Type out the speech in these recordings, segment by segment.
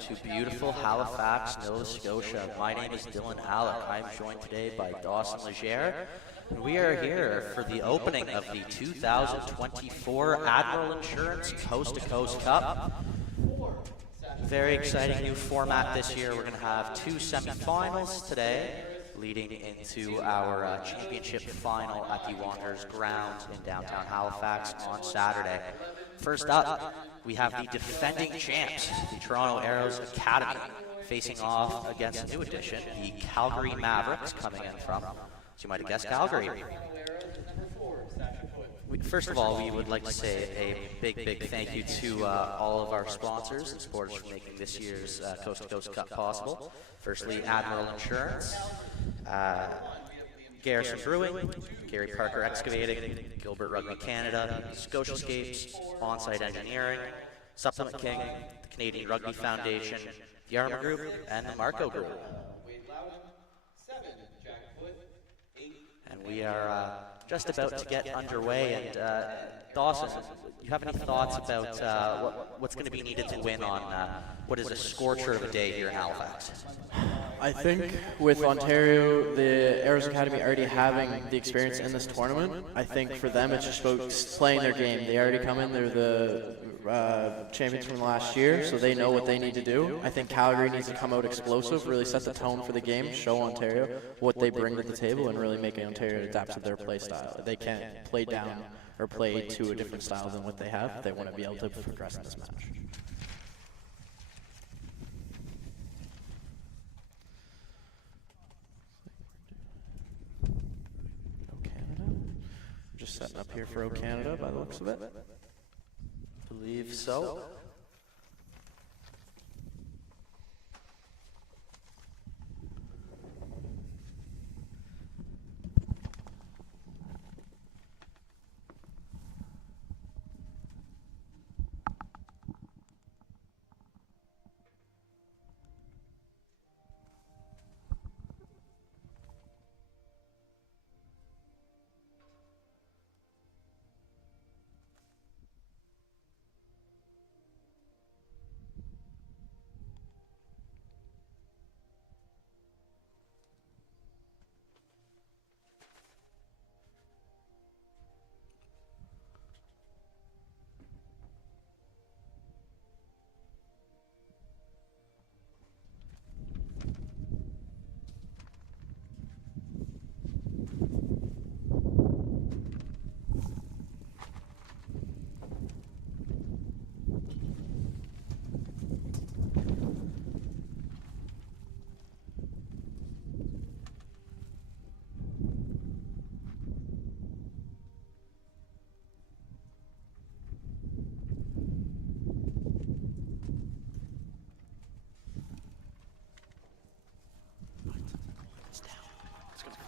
to beautiful Halifax, Nova Scotia. My name is Dylan Alec. I'm joined today by Dawson Legere, and we are here for the opening of the 2024 Admiral Insurance Coast to Coast Cup. Very exciting new format this year. We're going to have two semifinals today, leading into our championship final at the Wanderers grounds in downtown Halifax on Saturday. First up, we have the defending champs, the Toronto Arrows Academy, facing off against a new addition, the Calgary Mavericks, coming in from, as you might have guessed, Calgary. First of all, we would like to say a big thank you to all of our sponsors and supporters for making this year's Coast to Coast Cup possible. Firstly, Admiral Insurance, Garrison Brewing, Gary Parker Excavating, Gilbert Rugby Canada, Scotiascapes, On-Site Engineering, Supplement King, the Canadian Rugby Foundation, the Armour Group, and the Marco Group. And we are just about to get underway, and Dawson, do you have any thoughts about what's going to be needed to win on what is a scorcher of a day here in Halifax? I think with Ontario, the Arrows Academy already having the experience in this tournament, I think for them it's just about playing their game. They already come in, they're the champions from last year, so they know what they need to do. I think Calgary needs to come out explosive, really set the tone for the game, show Ontario what they bring to the table, and really make Ontario adapt to their play style. They can't play down or play to a different style than what they have if they want to be able to progress in this match. Just setting up here for O Canada by the looks of it. Believe so.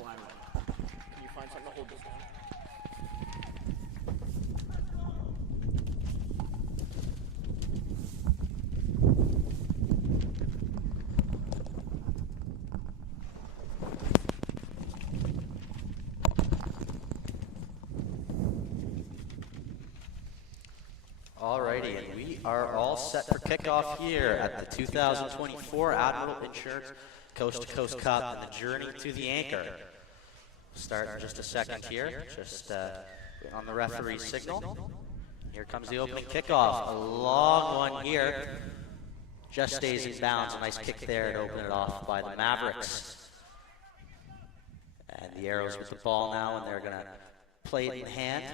Can you find something to hold this down? Alrighty, and we are all set for kickoff here at the 2024 Admiral Insurance Coast to Coast Cup and the journey to the anchor. Start in just a second here, just on the referee's signal. Here comes the opening kickoff, a long one here. Just stays in bounds, a nice kick there to open it off by the Mavericks. And the Arrows with the ball now, and they're going to play it in hand.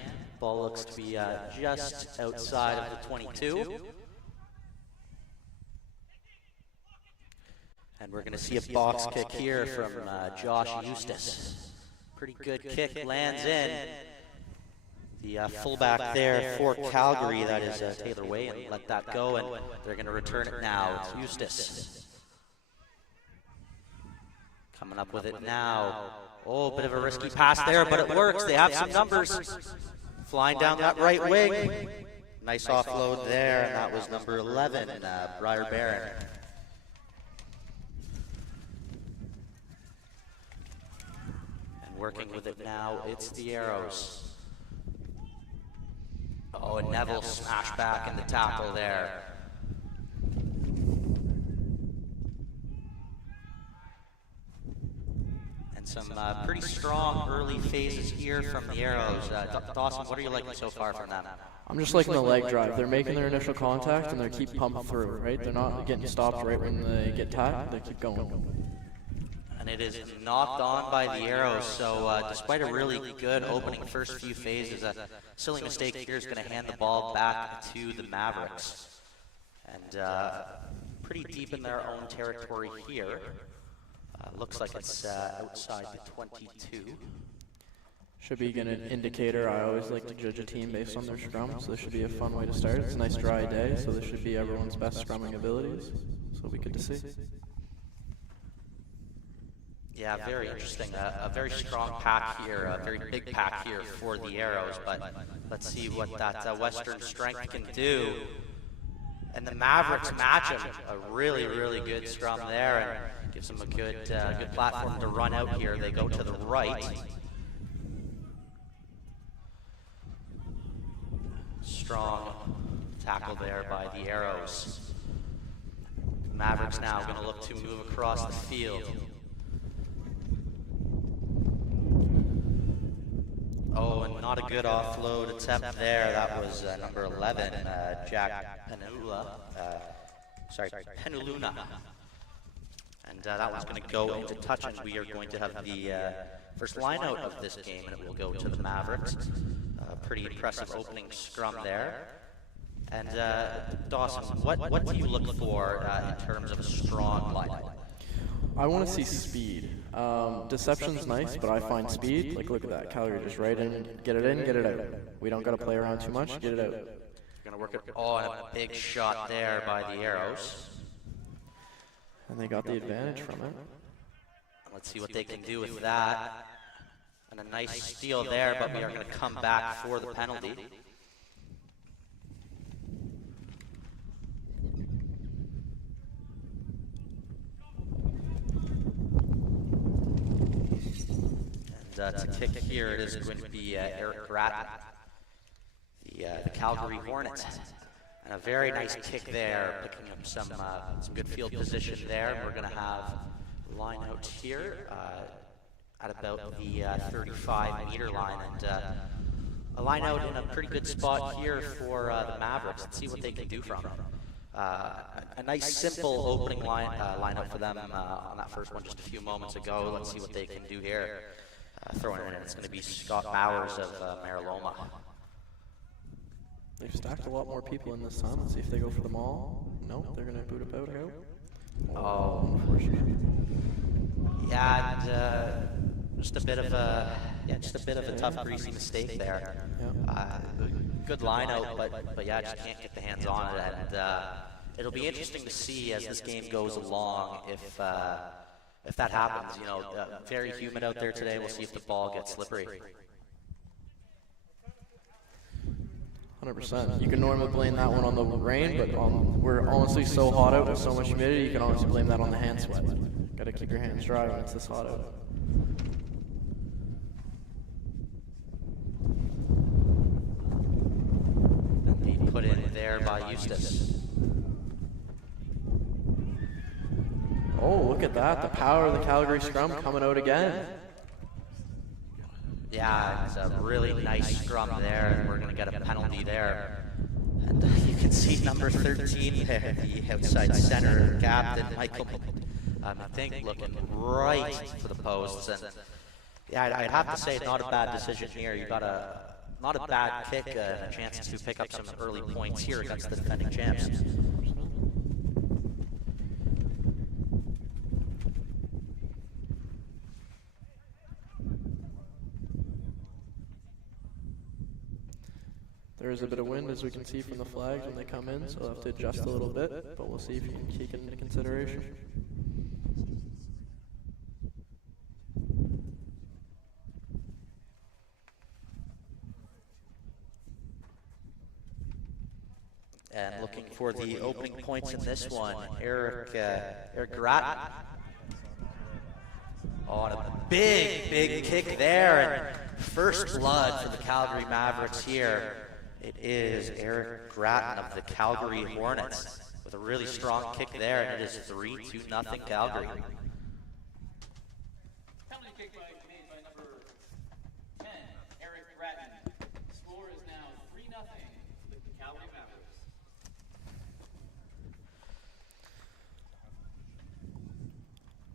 Ball looks to be just outside of the 22. And we're going to see a box kick here from Josh Eustace. Pretty good kick, lands in. The fullback there for Calgary, that is Taylor Way, and let that go, and they're going to return it now. It's Eustace. Coming up with it now. Oh, bit of a risky pass there, but it works. They have some numbers. Flying down that right wing. Nice offload there, and that was number 11, Briar Barron. And working with it now, it's the Arrows. Oh, and Neville smashed back in the tackle there. And some pretty strong early phases here from the Arrows. Dawson, what are you liking so far from them? I'm just liking the leg drive. They're making their initial contact and they keep pumping through, right? They're not getting stopped right when they get tapped. They keep going. And it is knocked on by the Arrows, so despite a really good opening first few phases, a silly mistake here is going to hand the ball back to the Mavericks. And pretty deep in their own territory here. Looks like it's outside the 22. Should be an indicator. I always like to judge a team based on their scrum, so this should be a fun way to start. It's a nice dry day, so this should be everyone's best scrumming abilities. So it'll be good to see. Yeah, very interesting. A very strong pack here, a very big pack here for the Arrows, but let's see what that Western strength can do. And the Mavericks match him. A really, really good scrum there, and gives them a good platform to run out here. They go to the right. Strong tackle there by the Arrows. Mavericks now going to look to move across the field. Oh, and not a good offload attempt there. That was number 11, Jack Penuluna. And that one's going to go into touch, and we are going to have the first line out of this game, and it will go to the Mavericks. Pretty impressive opening scrum there. And Dawson, what do you look for in terms of a strong lineup? I want to see speed. Deception's nice, but I find speed. Like, look at that. Calgary just right in, get it out. We don't got to play around too much. Get it out. Going to work it. Oh, and a big shot there by the Arrows. And they got the advantage from it. Let's see what they can do with that. And a nice steal there, but we are going to come back for the penalty. And to kick here, it is going to be Eric Grattan, the Calgary Hornets. And a very nice kick there, picking up some good field position there. We're going to have a line out here at about the 35-meter line, and a line out in a pretty good spot here for the Mavericks. Let's see what they can do from it. A nice simple opening lineup for them on that first one just a few moments ago. Let's see what they can do here. Throwing it in, it's going to be Scott Bowers of Mariloma. They've stacked a lot more people in this time. Let's see if they go for them all. No, they're going to boot it out. Oh, unfortunate. Yeah, and just a bit of a tough, greasy mistake there. Yeah. Good line out, but yeah, just can't get the hands on it. And it'll be interesting to see as this game goes along if that happens. You know, very humid out there today. We'll see if the ball gets slippery. 100%. You can normally blame that one on the rain, but we're honestly so hot out with so much humidity, you can honestly blame that on the hand sweat. Got to keep your hands dry when it's this hot out. And be put in there by Eustace. Oh, look at that. The power of the Calgary scrum coming out again. Yeah, it's a really nice scrum there, and we're going to get a penalty there. And you can see number 13 there, the outside center captain, Michael, I think, looking right for the posts. And yeah, I'd have to say not a bad decision here. You got not a bad kick and a chance to pick up some early points here against the defending champs. There is a bit of wind, as we can see from the flags when they come in, so I'll have to adjust a little bit, but we'll see if you can take it into consideration. And looking for the opening points in this one, Eric Grattan. Oh, and a big kick there, and first blood for the Calgary Mavericks here. It is Eric Grattan of the Calgary Hornets with a really strong kick there, and it is 3-0 Calgary. kick made by number 10, Eric Bratton. Score is now 3-0 for the Calgary Mavericks.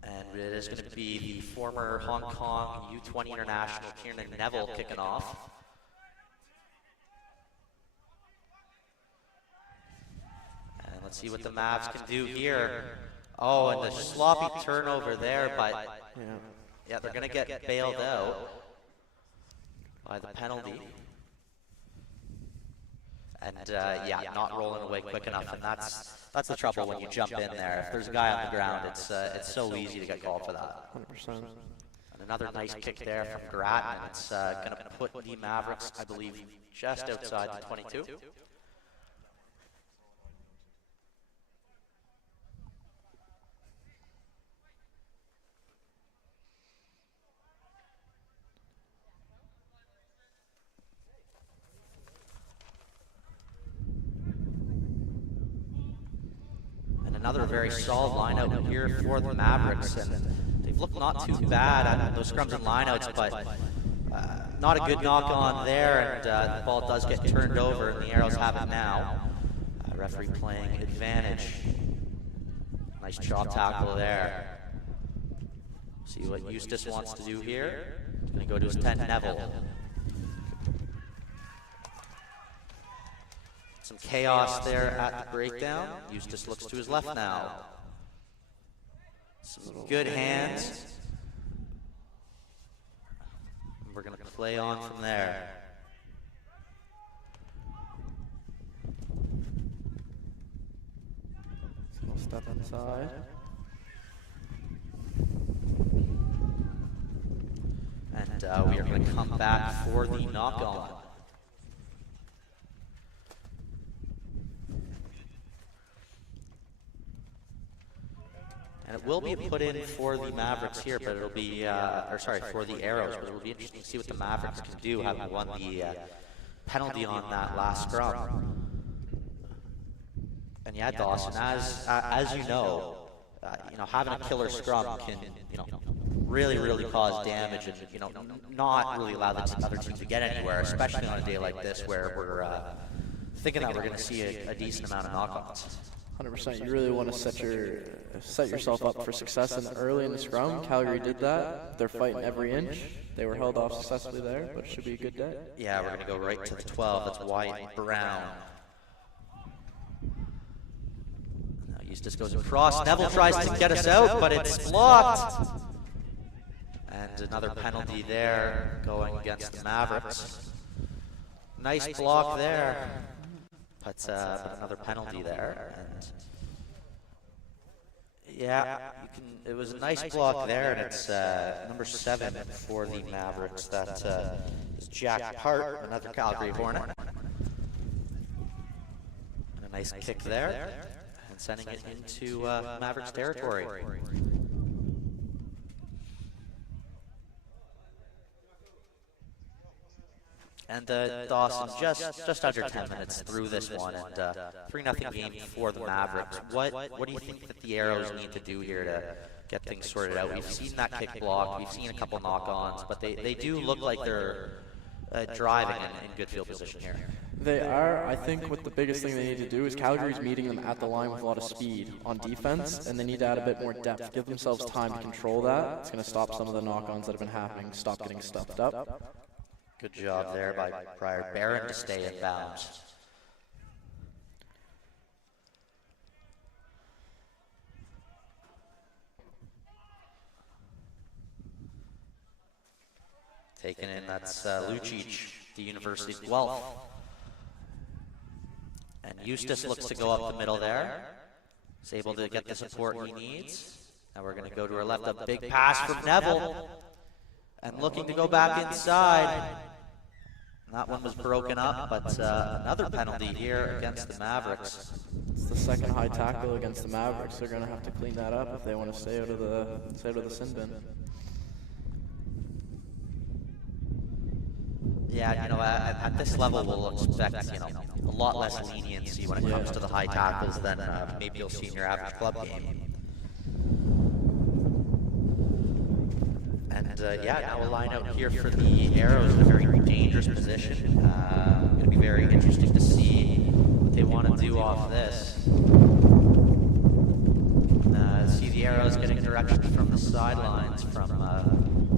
And it is going to be the former Hong Kong U20 international Kieran Neville kicking off. And let's see what the Mavs can do here. Oh, and the sloppy turnover there, but yeah, they're going to get bailed out by the penalty. And yeah, not rolling away quick enough, and that's the trouble when you jump in there. If there's a guy on the ground, it's so easy to get called for that. 100%. And another nice kick there from Grattan, and it's going to put the Mavericks, I believe, just outside the 22. Another very solid lineout here for the Mavericks, and they've looked not too bad at those scrums and lineouts, but not a good knock on there, and the ball does get turned over, and the Arrows have it now. Referee playing advantage. Nice chop tackle there. See what Eustace wants to do here. He's going to go to his 10, Neville. Some chaos there at the breakdown. Eustace looks to his left now. Some good hands. We're going to play on from there. We'll step inside. And we are going to come back for the knock-on. And it will be put in for the Mavericks here, but it'll be, for the Arrows, but it'll be interesting to see what the Mavericks can do, having won the penalty on that last scrum. And yeah, Dawson, as you know, having a killer scrum can, really cause damage, and not really allow the other team to get anywhere, especially on a day like this where we're thinking that we're going to see a decent amount of knock-ons. 100%. You really want to set yourself up for success early in the scrum. Calgary did that. They're fighting every inch. They were held off successfully there, but it should be a good day. Yeah, we're going to go right to the 12. That's White Brown. Now Eustace goes across. Neville tries to get us out, but it's blocked. And another penalty there going against the Mavericks. Nice block there. But another penalty there, and yeah, it was a nice block there, and it's number 7 for the Mavericks. That is Jack Hart, another Calgary Hornet, and a nice kick there, and sending it into Mavericks territory. And Dawson, just under 10 minutes through this one, and 3-0 game for the Mavericks. What do you think that the Arrows need to do here to get things sorted out? We've seen that kick block, we've seen a couple knock-ons, but they do look like they're driving in good field position here. They are. I think what the biggest thing they need to do is Calgary's meeting them at the line with a lot of speed on defense, and they need to add a bit more depth, give themselves time to control that. It's going to stop some of the knock-ons that have been happening, stop getting stuffed up. Good job there by Briar Barron to stay in bounds. Taken in, that's Lucic, the University of Guelph. And Eustace looks to go up the middle there. He's able to get the support he needs. Now we're going to go to our left, a big pass from Neville. And looking to go back inside. That one was broken up, but another penalty here against the Mavericks. It's the second high tackle against the Mavericks. They're going to have to clean that up if they want to stay out of the sin bin. Yeah, at this level, we'll expect, a lot less leniency when it comes to the high tackles than maybe you'll see in your average club game. And Yeah, now we'll line out here for the Arrows in a very dangerous position. Going to be very interesting to see what they want to do off this. See the Arrows getting direction from the sidelines from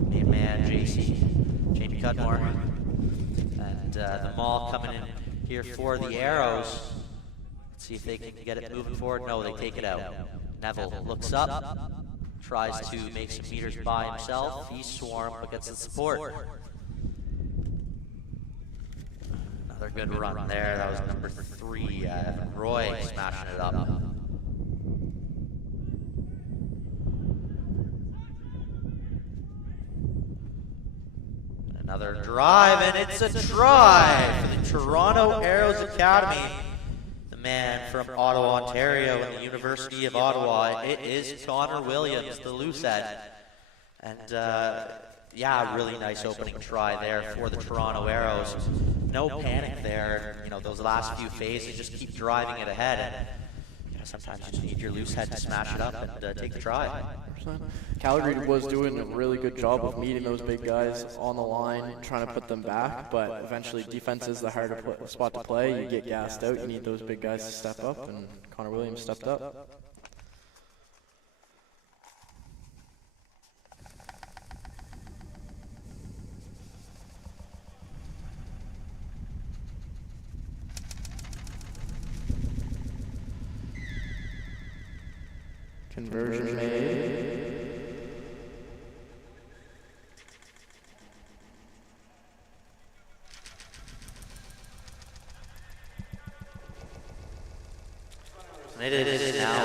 main man Jamie Cudmore. And the Maul coming in here for the Arrows. Let's see if they can get it moving forward. No, they take it out. Neville looks up, tries to make some meters by himself. He's swarmed, but gets the support. Another good run there. That was number 3, Evan Roy, smashing it up. Another drive, and it's a drive for the Toronto Arrows Academy. The man from Ottawa, Ontario, and the University of Ottawa. It is Connor Williams, the loose end. And yeah, really nice opening try there for the Toronto Arrows. No panic there. You know, those last few phases, just keep driving it ahead. And you know, sometimes you just need your loose head to smash it up and take the try. Calgary was doing a really good job of meeting those big guys on the line, trying to put them back, but eventually defense is the harder spot to play. You get gassed out, you need those big guys to step up, and Connor Williams stepped up. Conversion made. It is now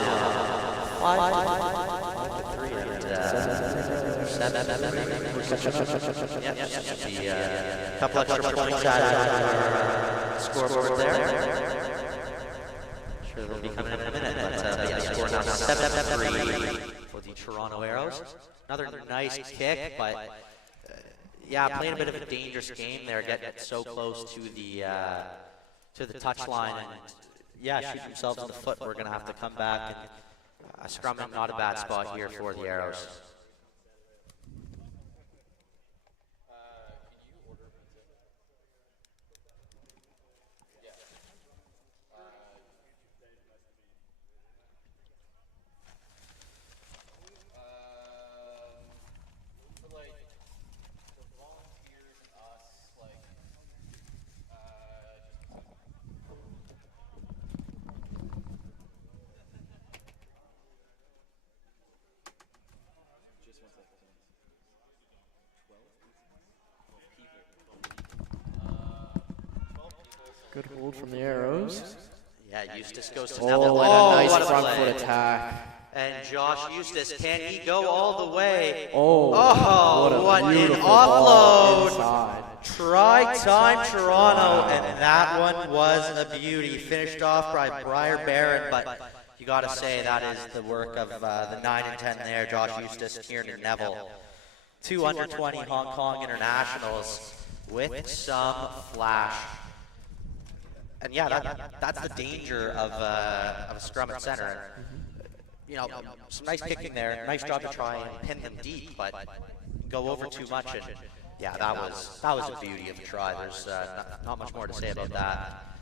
5-3 and 7. Yep, a couple extra points added on our scoreboard there. Sure they'll be coming in a minute, but yeah, score now 7-3 for the Toronto Arrows. Another nice kick, but yeah, playing a bit of a dangerous game there, getting so close to the touchline. Yeah, shoot themselves in the foot. We're going to have to come back. And scrumming, not a bad spot here for the Arrows. Good hold from the Arrows. Yeah, Eustace goes to Oh, Neville. and a nice what front play. foot attack. And Josh Eustace, can he go all the way? Oh, what an beautiful offload. ball inside. Try time Toronto, and that one was a beauty. Finished off by Briar Barron, but you got to say that is the work of the 9 and 10 there, Josh Eustace, Kieran Neville. 2 under 20 Hong Kong internationals with some flash. And yeah, that's the danger of a scrum at center. You know, some nice kicking there. Nice job to try and pin them deep, but go over too much. And yeah, that was a beauty of a try. There's not much more to say about that.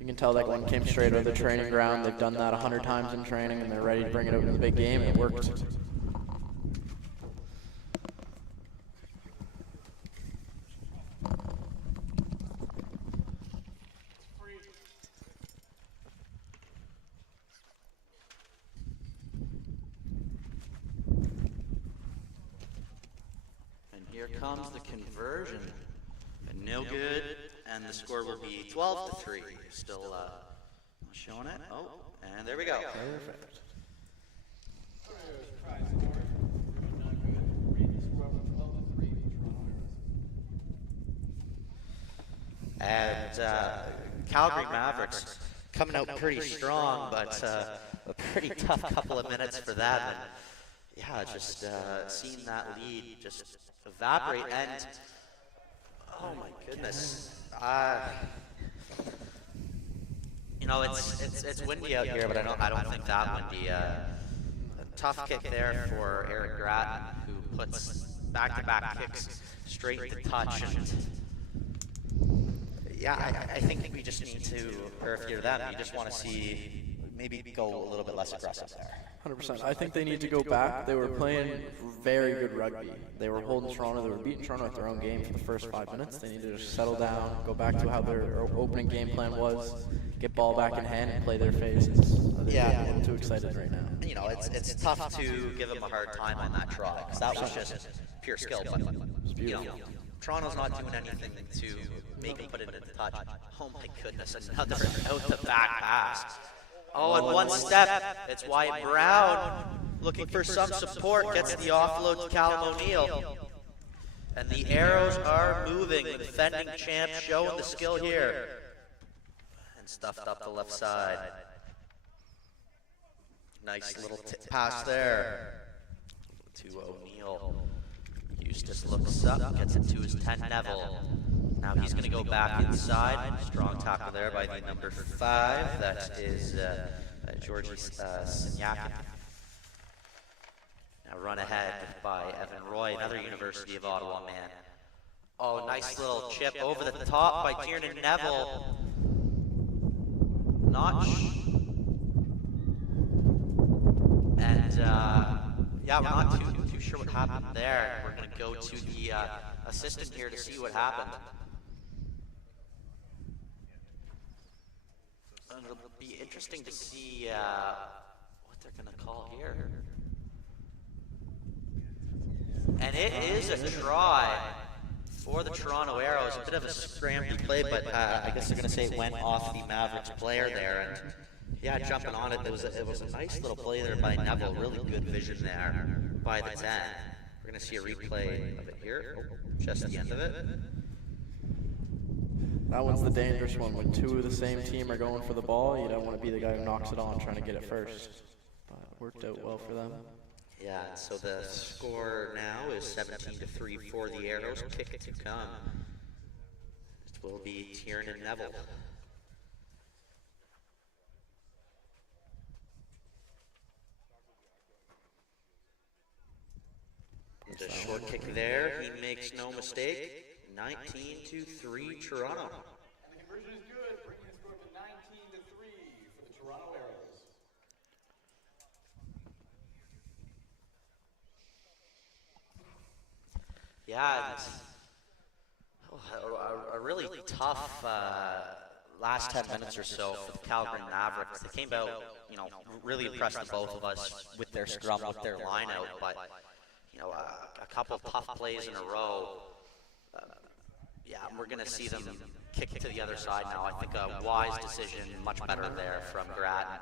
You can tell that one came straight out of the training ground. They've done that 100 times in training, and they're ready to bring it out in the big game. It worked. Here comes the conversion, and no good, and the score will be 12-3. Still showing it. Oh, and there we go. Perfect. And Calgary Mavericks coming out pretty strong, but a pretty tough couple of minutes for them. And yeah, just seeing that lead just evaporate, and oh my goodness, you know, it's windy out here, but I don't think that windy. A tough kick there for Eric Grattan, who puts back-to-back kicks straight into touch. And yeah, I think we just need to, or if you're them, you just want to see maybe go a little bit less aggressive there. 100%. I think they need to go back. They were playing very good rugby. They were holding Toronto. They were beating Toronto at their own game for the first 5 minutes. They need to just settle down, go back to how their opening game plan was, get ball back in hand, and play their phases. They're getting a little too excited right now. You know, it's tough to give them a hard time on that try, because that was just pure skill. But, you know, Toronto's not doing anything to make them put it into touch. Oh my goodness, another out-the-back pass. Oh, and one step, it's Wyatt Brown looking for some support, gets the offload to Callum O'Neill. And the arrows are moving, the defending champ showing the skill here. And stuffed up the left side. Nice little pass there to O'Neill. Eustace looks up, gets it to his 10, Neville. Now he's going to go back inside. Strong tackle there by the number 5. That is Georgie Sinyakin. Now run ahead by Evan Roy, another University of Ottawa man. Oh, nice little chip over the top by Tiernan Neville. Notch. And yeah, we're not too sure what happened there. We're going to go to the assistant here to see what happened. And it'll be interesting to see what they're going to call here. And it is a try for the Toronto Arrows. A bit of a scrambly play, but I guess they're going to say it went off the Mavericks player there. And yeah, jumping on it, it was a nice little play there by Neville. Really good vision there by the 10. We're going to see a replay of it here. Oh, just the end of it. That one's the dangerous one. When two of the same team are going for the ball, you don't want to be the guy who knocks it on trying to get it first. But it worked out well for them. Yeah, so the score now is 17-3 for the Arrows. Kick to come. It will be Tiernan Neville. The short kick there, he makes no mistake. 19-3 Toronto. And the conversion is good, bringing the score to 19-3 for the Toronto Arrows. Yeah, a really tough last 10 minutes or so for the Calgary Mavericks. They came out, you know, really impressed both of us with their scrum, with their line out, but, you know, a couple of tough plays in a row. Yeah, we're going to see them kick to the other side now. I think a wise decision, much better there from Grattan.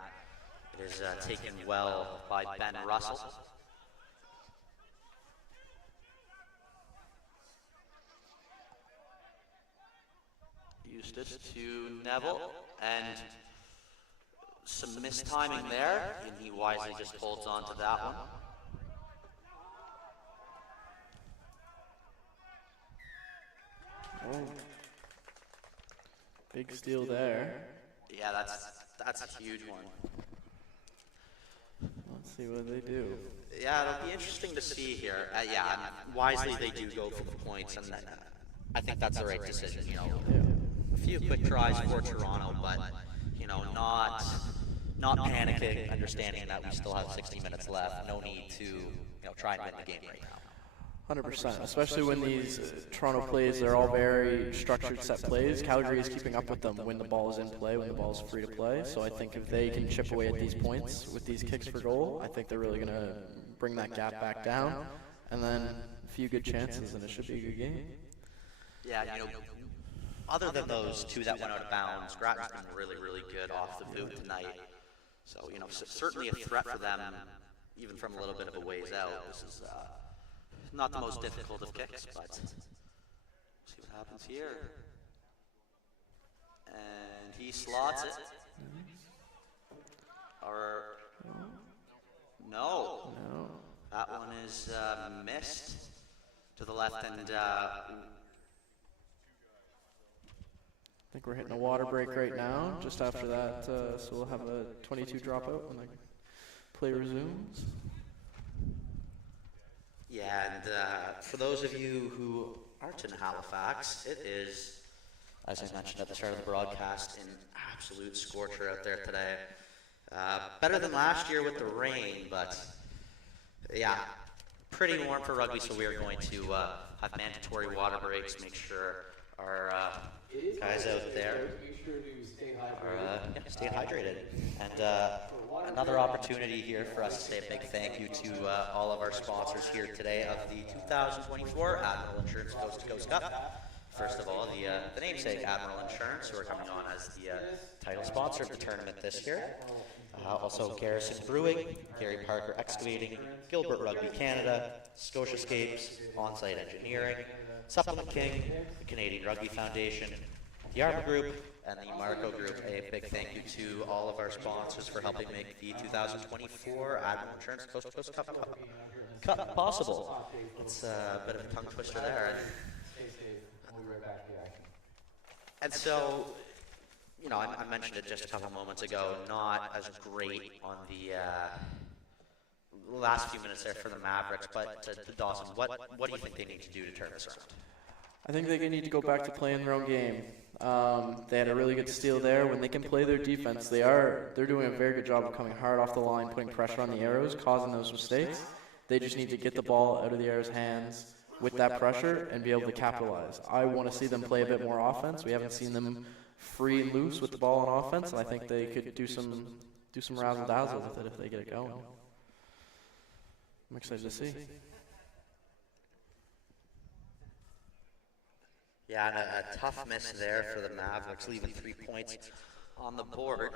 It is taken well by Ben Russell. Eustace to Neville, and some mistiming there, and he wisely just holds on to that one. Oh. Big steal there. Yeah, that's a huge one. Let's see what they do. Yeah, it'll be interesting to see here. Yeah, wisely they do go for the points, and I think that's the right decision. You know, a few quick tries for Toronto, but you know, not panicking, understanding that we still have 60 minutes left. No need to try and win the game right now. 100%, especially when these Toronto plays, they're all very structured set plays. Calgary is keeping up with them when the ball is in play, when the ball is free to play. So I think if they can chip away at these points with these kicks for goal, I think they're really going to bring that gap back down. And then a few good chances, and it should be a good game. Yeah, you know, other than those two that went out of bounds, Grattan's been really, really good off the boot tonight. So, you know, certainly a threat for them, even from a little bit of a ways out. This is not the most difficult of kicks, but see what happens here. And he slots it. Or no. That one is missed to the left, and I think we're hitting a water break right now, just after that, so we'll have a 22 dropout when the play resumes. Yeah, and for those of you who aren't in Halifax, it is, as I mentioned at the start of the broadcast, an absolute scorcher out there today. Better than last year with the rain, but yeah, pretty warm for rugby, so we are going to have mandatory water breaks, make sure our guys out there are staying hydrated. And another opportunity here for us to say a big thank you to all of our sponsors here today of the 2024 Admiral Insurance Coast to Coast Cup. First of all, the namesake Admiral Insurance, who are coming on as the title sponsor of the tournament this year. Also Garrison Brewing, Gary Parker Excavating, Gilbert Rugby Canada, Scotiascapes, Onsite Engineering, Supplement King, the Canadian Rugby Foundation, the Arma Group, and the Marco Group. A big thank you to all of our sponsors for helping make the 2024 Admiral Insurance Coast to Coast Cup possible. It's a bit of a tongue twister there. And so, you know, I mentioned it just a couple moments ago, not as great on the last few minutes there for the Mavericks, but to Dawson, what do you think they need to do to turn this around? I think they need to go back to playing their own game. They had a really good steal there. When they can play their defense, they're doing a very good job of coming hard off the line, putting pressure on the Arrows, causing those mistakes. They just need to get the ball out of the Arrows' hands with that pressure and be able to capitalize. I want to see them play a bit more offense. We haven't seen them free and loose with the ball on offense, and I think they could do some razzle dazzle with it if they get it going. I'm excited to see. Yeah, and a tough miss there for the Mavericks, leaving 3 points on the board,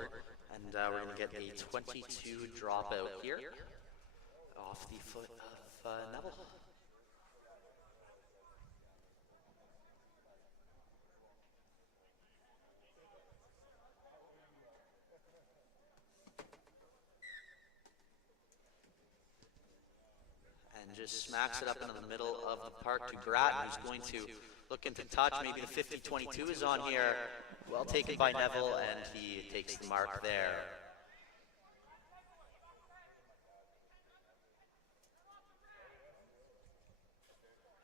and we're going to get a 22 dropout here off the foot of Neville. And just smacks it up into the middle of the park to Grattan, who's going to look into touch. Maybe the 50-22 is on here. Well taken by Neville, and he takes the mark there.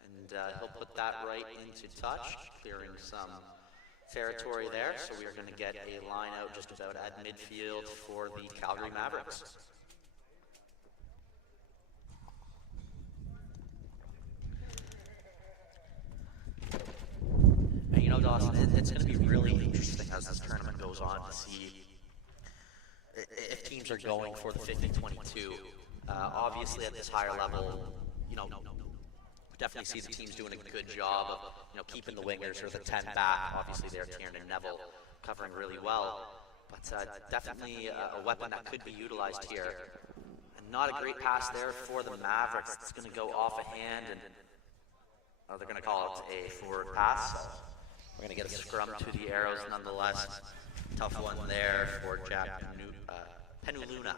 And he'll put that right into touch, clearing some territory there. So we are going to get a line out just about at midfield for the Calgary Mavericks. And you know, Dawson, it's going to be really interesting as this tournament goes on to see if teams are going for the 50-22. Obviously, at this higher level, you know, we definitely see the teams doing a good job of, you know, keeping the wingers or the 10 back. Obviously, they're Tiernan and Neville covering really well, but definitely a weapon that could be utilized here. And not a great pass there for the Mavericks. It's going to go off a hand, and they're going to call it a forward pass. So we're going to get a scrum to the Arrows nonetheless. Tough one there for Jack Penuluna.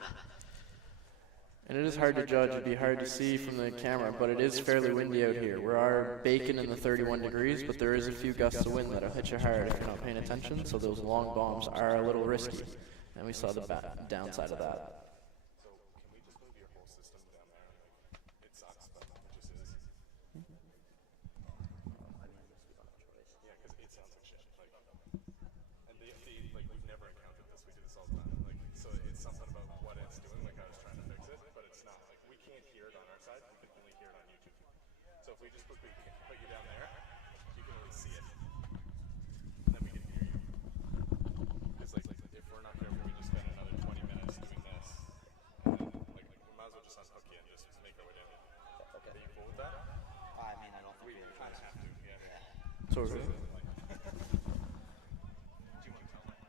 And it is hard to judge. It'd be hard to see from the camera, but it is fairly windy out here. We are baking in the 31 degrees, but there is a few gusts of wind that'll hit you hard if you're not paying attention, so those long bombs are a little risky. And we saw the downside of that.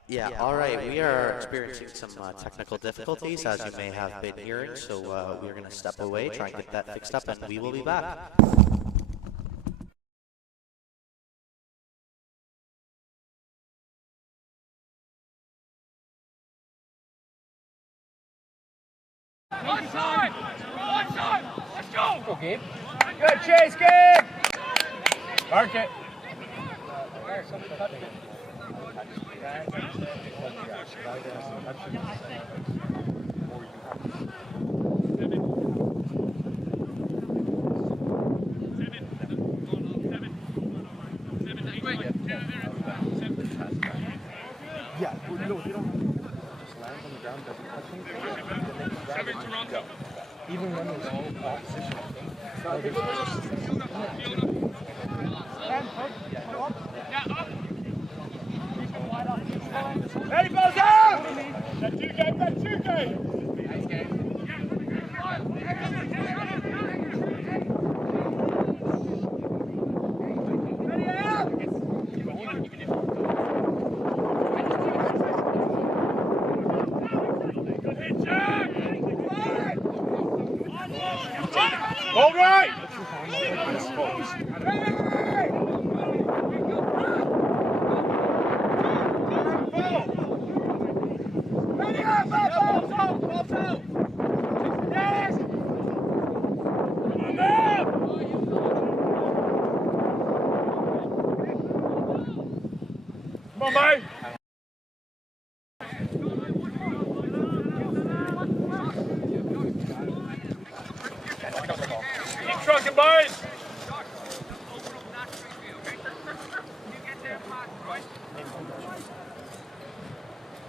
Yeah, all right, we are experiencing some technical difficulties, as you may have been hearing, so we're going to step away, try and get that fixed up, and we will be back. Onside! Onside! Let's go! Go, Gabe. Good chase, Gabe! Mark it. Yeah, well, no, they don't just land on the ground, doesn't touch them, then they can grab it and go. Even when there's all opposition. Ready, balls out! That's you, game, that's you, game! Nice game. All right! Come on, mate! Keep trucking, boys!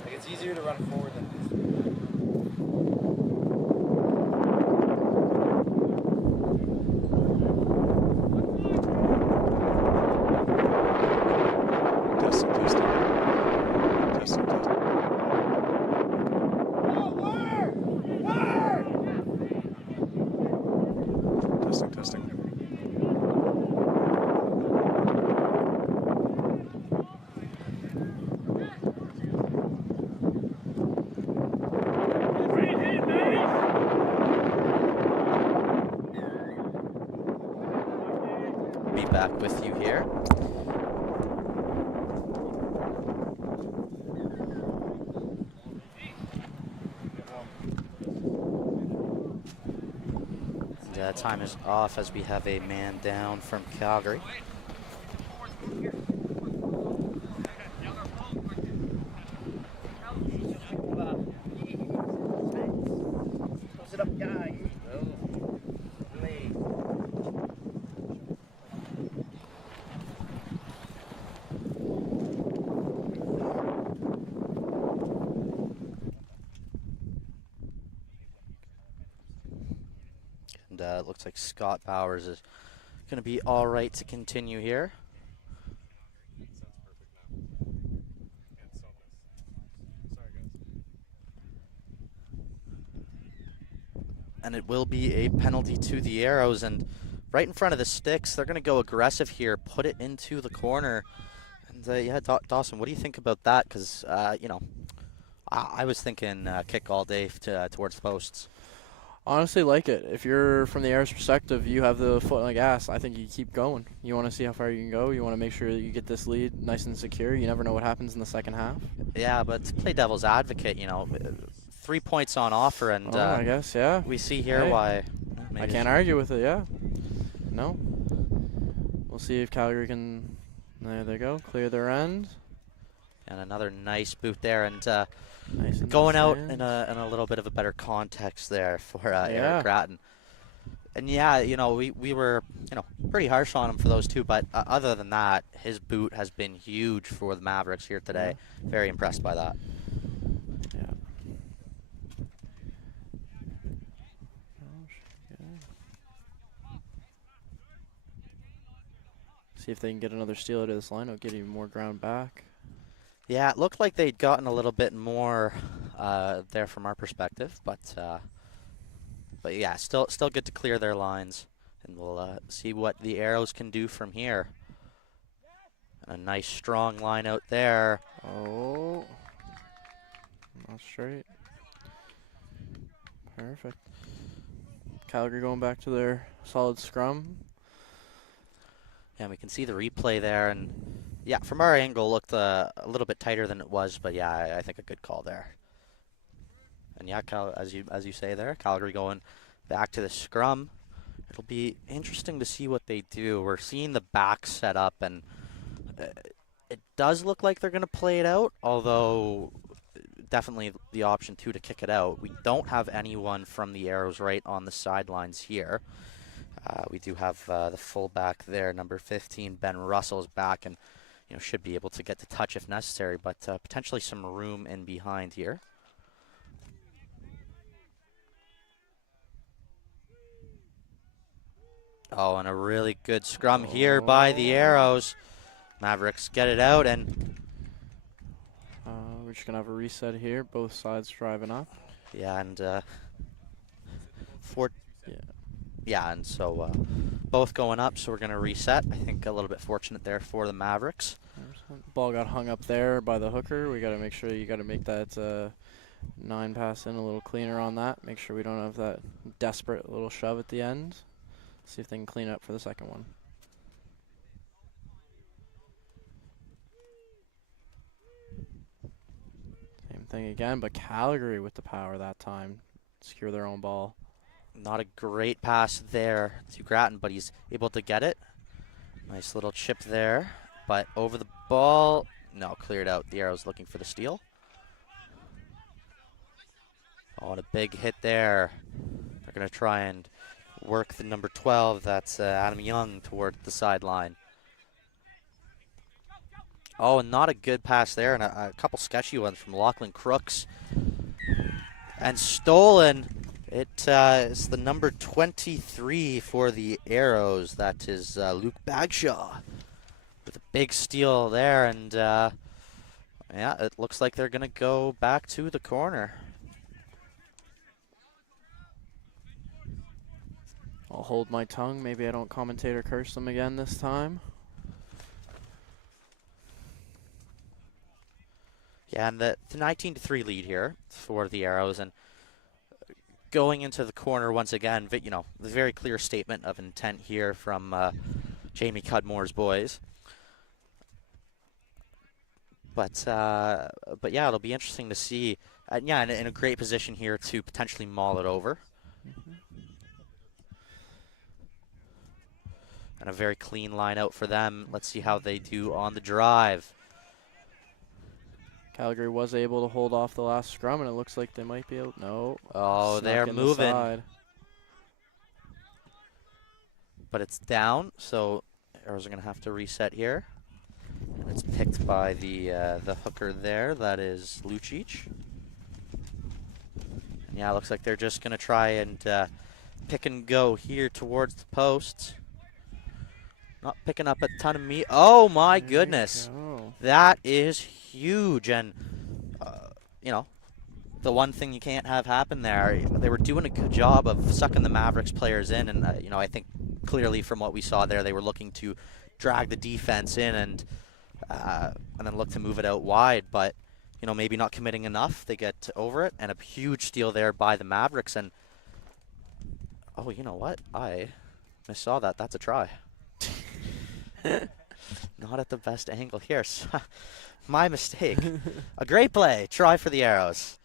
It's easier to run forward than Be back with you here. Time is off as we have a man down from Calgary. It looks like Scott Bowers is going to be all right to continue here. And it will be a penalty to the Arrows, and right in front of the sticks, they're going to go aggressive here, put it into the corner. And yeah, Dawson, what do you think about that? Because, you know, I was thinking kick all day towards the posts. Honestly, like it. If you're from the Arrows' perspective, you have the foot on the gas. I think you keep going. You want to see how far you can go. You want to make sure that you get this lead nice and secure. You never know what happens in the second half. Yeah, but to play devil's advocate, you know, 3 points on offer, and I guess, yeah. we see here why. I can't argue with it, yeah. No. We'll see if Calgary can, there they go, clear their end. And another nice boot there, and nice going out in a little bit of a better context there for Eric Gratton. And yeah, you know, we were, you know, pretty harsh on him for those two, but other than that, his boot has been huge for the Mavericks here today. Yeah. Very impressed by that. Yeah. See if they can get another steal out of this lineup, get even more ground back. Yeah, it looked like they'd gotten a little bit more there from our perspective, but yeah, still good to clear their lines, and we'll see what the Arrows can do from here. And a nice strong line out there. Oh, not straight. Perfect. Calgary going back to their solid scrum. Yeah, we can see the replay there, and yeah, from our angle, looked a little bit tighter than it was, but yeah, I think a good call there. And yeah, as you say there, Calgary going back to the scrum. It'll be interesting to see what they do. We're seeing the back set up, and it does look like they're going to play it out, although definitely the option too to kick it out. We don't have anyone from the Arrows right on the sidelines here. We do have the fullback there, number 15, Ben Russell's back, and should be able to get to touch if necessary, but potentially some room in behind here. Oh, and a really good scrum here by the Arrows. Mavericks get it out, and we're just going to have a reset here. Both sides driving up. yeah, and so both going up, so we're going to reset. I think a little bit fortunate there for the Mavericks. Ball got hung up there by the hooker. We got to make sure you got to make that 9 pass in a little cleaner on that. Make sure we don't have that desperate little shove at the end. See if they can clean up for the second one. Same thing again, but Calgary with the power that time. Secure their own ball. Not a great pass there to Grattan, but he's able to get it. Nice little chip there, but over the ball. No, cleared out. The Arrows looking for the steal. Oh, and a big hit there. They're going to try and work the number 12. That's Adam Young toward the sideline. Oh, and not a good pass there, and a couple sketchy ones from Lachlan Crooks. And stolen. It is the number 23 for the Arrows. That is Luke Bagshaw with a big steal there. And, yeah, it looks like they're going to go back to the corner. I'll hold my tongue. Maybe I don't commentate or curse them again this time. Yeah, and the 19-3 lead here for the Arrows, and going into the corner once again. The very clear statement of intent here from Jamie Cudmore's boys. But yeah, it'll be interesting to see. Yeah, in a great position here to potentially maul it over. And a very clean line out for them. Let's see how they do on the drive. Calgary was able to hold off the last scrum, and it looks like they might be able. No. Oh, they're moving. But it's down, so Arrows are going to have to reset here. And it's picked by the hooker there. That is Lucic. And yeah, it looks like they're just going to try and pick and go here towards the post. Not picking up a ton of meat. Oh, my goodness. That is huge. And, the one thing you can't have happen there, they were doing a good job of sucking the Mavericks players in. And, I think clearly from what we saw there, they were looking to drag the defense in and then look to move it out wide. But, maybe not committing enough. They get over it. And a huge steal there by the Mavericks. And, oh, you know what? I saw that. That's a try. Not at the best angle here. My mistake. A great play. Try for the Arrows.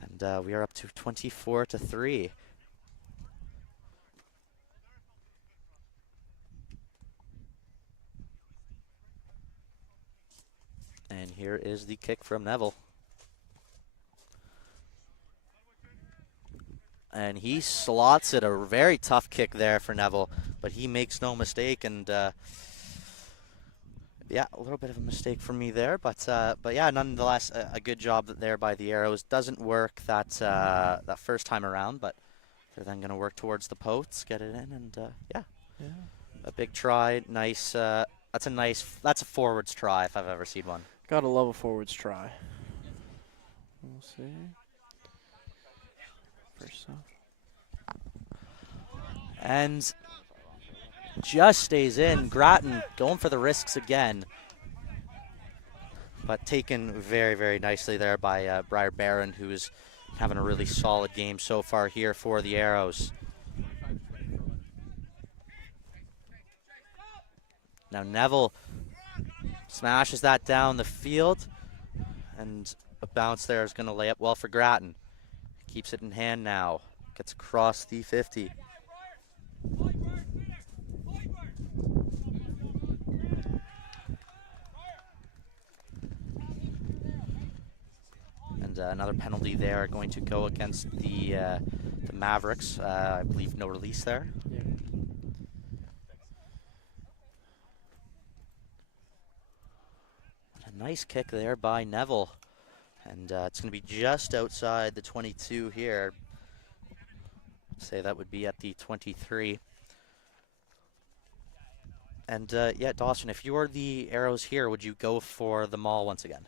And we are up to 24-3. And here is the kick from Neville. And he slots it. A very tough kick there for Neville, but he makes no mistake. And yeah, a little bit of a mistake for me there, but yeah, nonetheless, a good job there by the Arrows. Doesn't work that first time around, but they're then going to work towards the posts, get it in, and yeah, a big try. Nice. That's a forwards try if I've ever seen one. Gotta love a forwards try. We'll see. First off. And just stays in. Grattan going for the risks again, but taken very, very nicely there by Briar Barron, who is having a really solid game so far here for the Arrows. Now Neville smashes that down the field, and a bounce there is going to lay up well for Grattan. Keeps it in hand now. Gets across the 50. And another penalty there going to go against the Mavericks. I believe no release there. Yeah. nice kick there by Neville. And it's going to be just outside the 22 here. Say that would be at the 23. And yeah, Dawson, if you were the Arrows here, would you go for the maul once again?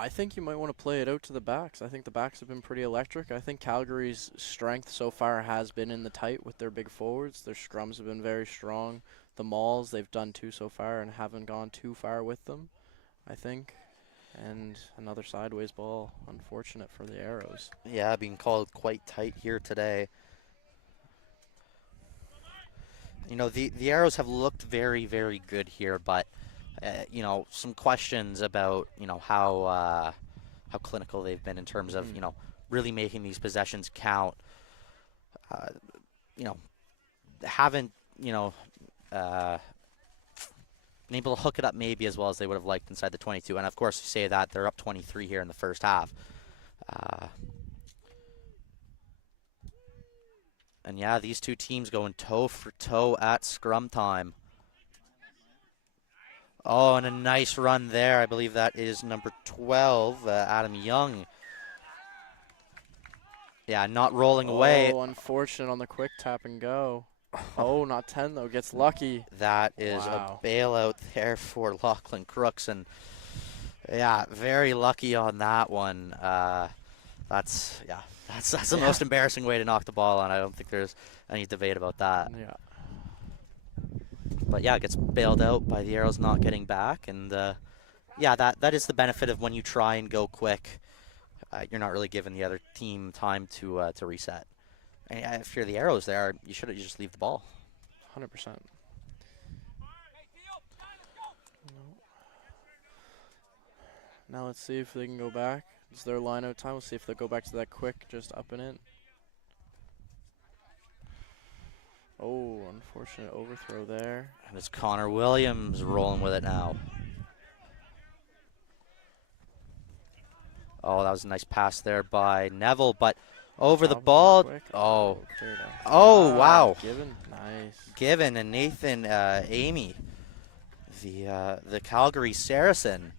I think you might want to play it out to the backs. I think the backs have been pretty electric. I think Calgary's strength so far has been in the tight with their big forwards. Their scrums have been very strong. The mauls, they've done 2 so far and haven't gone too far with them, I think. And another sideways ball, unfortunate for the Arrows. Yeah, being called quite tight here today. You know, the Arrows have looked very, very good here, but you know, some questions about, you know, how clinical they've been in terms of, you know, really making these possessions count. You know, haven't, you know, been able to hook it up maybe as well as they would have liked inside the 22. And of course, you say that they're up 23 here in the first half. And yeah, these two teams going toe for toe at scrum time. Oh, and a nice run there. I believe that is number 12, Adam Young. Yeah, not rolling away. Oh, unfortunate on the quick tap and go. Oh, not 10 though. Gets lucky. That is Wow. a bailout there for Lachlan Crooks, and yeah, very lucky on that one. That's the most embarrassing way to knock the ball on. I don't think there's any debate about that. Yeah. But yeah, it gets bailed out by the Arrows not getting back, and yeah, that is the benefit of when you try and go quick. You're not really giving the other team time to reset. And if you're the Arrows there, you should just leave the ball. 100%. Now let's see if they can go back. It's their line out time. We'll see if they go back to that quick, just up and in. Oh, unfortunate overthrow there. And it's Connor Williams rolling with it now. Oh, that was a nice pass there by Neville, but over the Top of ball. quick. Oh, cleared out. oh, wow. Given. Nice. Given and Nathan Amy, the Calgary Saracen.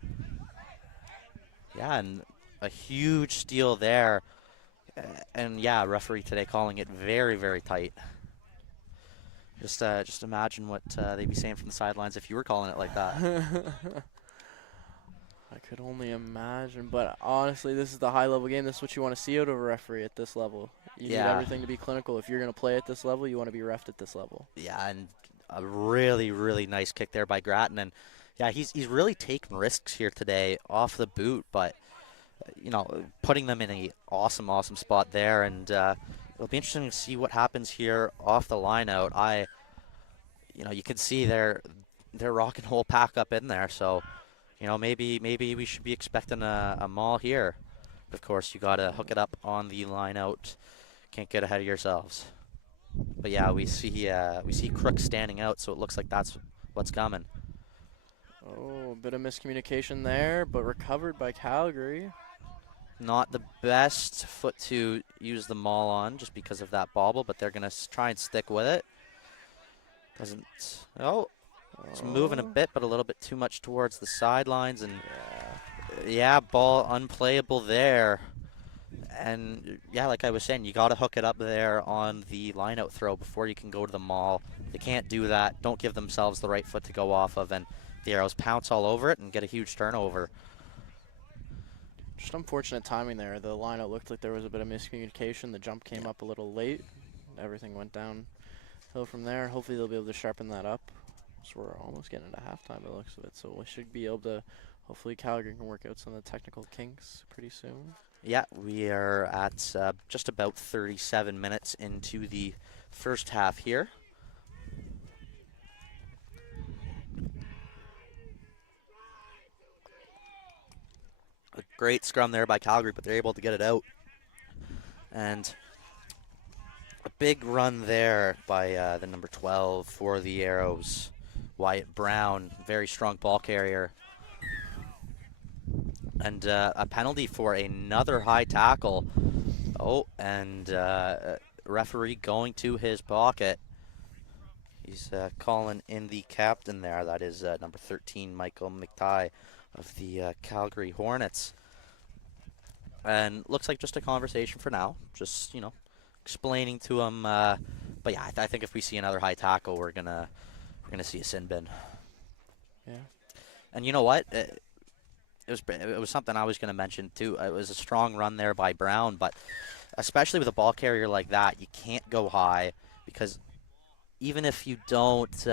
Yeah, and a huge steal there. And yeah, referee today calling it very, very tight. Just imagine what they'd be saying from the sidelines if you were calling it like that. I could only imagine, but honestly, this is the high-level game. This is what you want to see out of a referee at this level. You need everything to be clinical. If you're going to play at this level, you want to be reffed at this level. Yeah, and a really, really nice kick there by Grattan. And yeah, he's really taken risks here today off the boot, but you know, putting them in a awesome spot there. And it'll be interesting to see what happens here off the line out. You know, you can see they're rocking whole pack up in there. So, you know, maybe we should be expecting a maul here. But of course, you got to hook it up on the line out. Can't get ahead of yourselves. But yeah, we see Crook standing out, so it looks like that's what's coming. Oh, a bit of miscommunication there, but recovered by Calgary. Not the best foot to use the maul on just because of that bobble, but they're going to try and stick with it. Doesn't. Oh, it's moving a bit, but a little bit too much towards the sidelines. And yeah, ball unplayable there. And yeah, like I was saying, you got to hook it up there on the line-out throw before you can go to the maul. They can't do that. Don't give themselves the right foot to go off of, and the Arrows pounce all over it and get a huge turnover. Just unfortunate timing there. The line-out looked like there was a bit of miscommunication. The jump came up a little late. Everything went downhill from there. Hopefully they'll be able to sharpen that up. So we're almost getting into halftime by the looks of it. So we should be able to, hopefully Calgary can work out some of the technical kinks pretty soon. Yeah, we are at just about 37 minutes into the first half here. A great scrum there by Calgary, but they're able to get it out. And a big run there by the number 12 for the Arrows. Wyatt Brown, very strong ball carrier. And a penalty for another high tackle. Oh, and referee going to his pocket. He's calling in the captain there. That is number 13, Michael McTighe of the Calgary Hornets. And looks like just a conversation for now. Just, explaining to him. But yeah, I think if we see another high tackle, we're gonna see a sin bin. Yeah. And you know what? It was something I was gonna mention too. It was a strong run there by Brown, but especially with a ball carrier like that, you can't go high because even if you don't,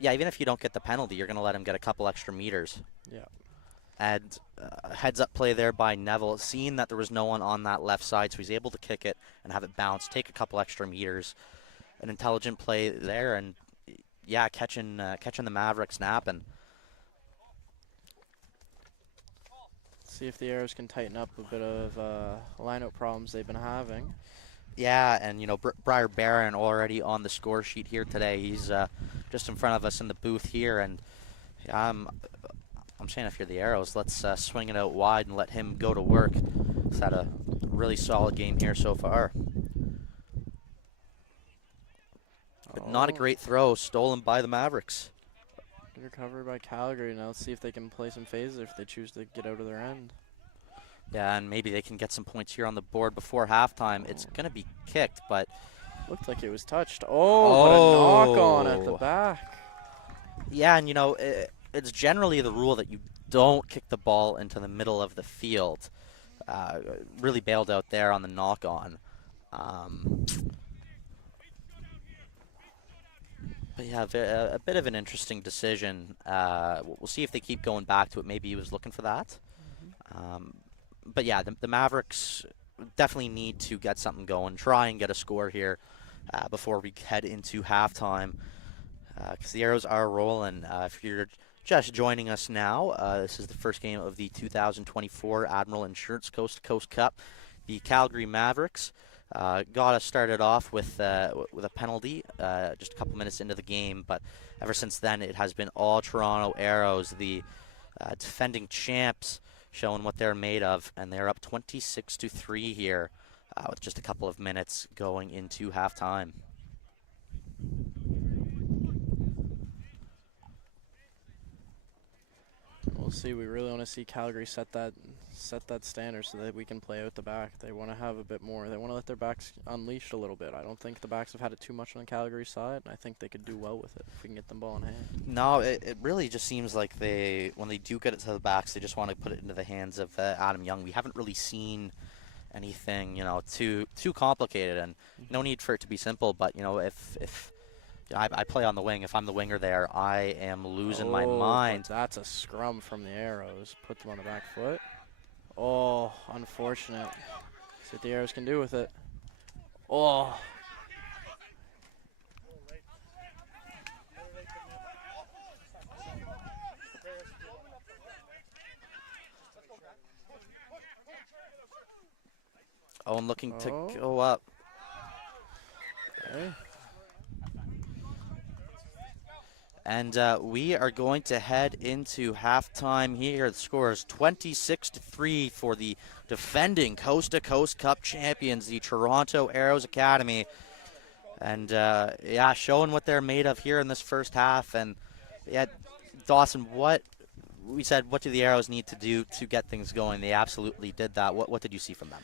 even if you don't get the penalty, you're gonna let him get a couple extra meters. Yeah. And heads-up play there by Neville, seeing that there was no one on that left side, so he's able to kick it and have it bounce, take a couple extra meters. An intelligent play there, and yeah, catching the Mavericks napping. See if the Arrows can tighten up a bit of lineup problems they've been having. Yeah, and Briar Barron already on the score sheet here today. He's just in front of us in the booth here, and I'm saying if you're the Arrows, let's swing it out wide and let him go to work. He's had a really solid game here so far. But not a great throw, stolen by the Mavericks. Good recovery by Calgary. Now let's see if they can play some phases if they choose to get out of their end. Yeah, and maybe they can get some points here on the board before halftime. It's going to be kicked, but... Looked like it was touched. Oh, but a knock on at the back. Yeah, and it's generally the rule that you don't kick the ball into the middle of the field. Really bailed out there on the knock on. But yeah, a bit of an interesting decision. We'll see if they keep going back to it. Maybe he was looking for that. But yeah, the Mavericks definitely need to get something going, try and get a score here before we head into halftime. Because the Arrows are rolling. If you're just joining us now, this is the first game of the 2024 Admiral Insurance Coast to Coast Cup. The Calgary Mavericks got us started off with a penalty just a couple minutes into the game, but ever since then it has been all Toronto Arrows, the defending champs, showing what they're made of, and they're up 26-3 here with just a couple of minutes going into halftime. We'll see. We really want to see Calgary set that standard so that we can play out the back. They want to have a bit more. They want to let their backs unleashed a little bit. I don't think the backs have had it too much on Calgary's side, and I think they could do well with it if we can get them ball in hand. No, it really just seems like when they do get it to the backs, they just want to put it into the hands of Adam Young. We haven't really seen anything, too complicated, and no need for it to be simple. But if I play on the wing. If I'm the winger there, I am losing my mind. That's a scrum from the Arrows. Put them on the back foot. Oh, unfortunate. See what the Arrows can do with it. Oh. Owen looking to go up. Okay. And we are going to head into halftime here. The score is 26-3 for the defending Coast to Coast Cup champions, the Toronto Arrows Academy. And yeah, showing what they're made of here in this first half. And yeah, Dawson, what do the Arrows need to do to get things going? They absolutely did that. What did you see from them?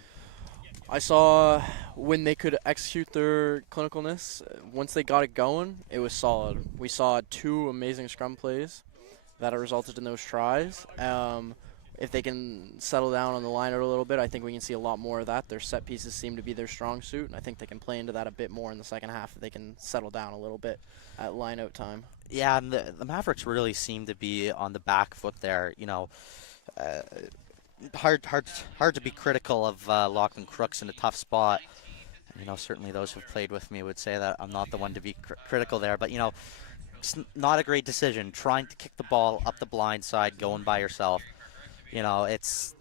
I saw when they could execute their clinicalness, once they got it going, it was solid. We saw 2 amazing scrum plays that resulted in those tries. If they can settle down on the line out a little bit, I think we can see a lot more of that. Their set pieces seem to be their strong suit, and I think they can play into that a bit more in the second half if they can settle down a little bit at line out time. Yeah, and the Mavericks really seem to be on the back foot there, hard to be critical of Lachlan Crooks in a tough spot. Certainly those who've played with me would say that I'm not the one to be critical there. But, it's not a great decision trying to kick the ball up the blind side, going by yourself. It's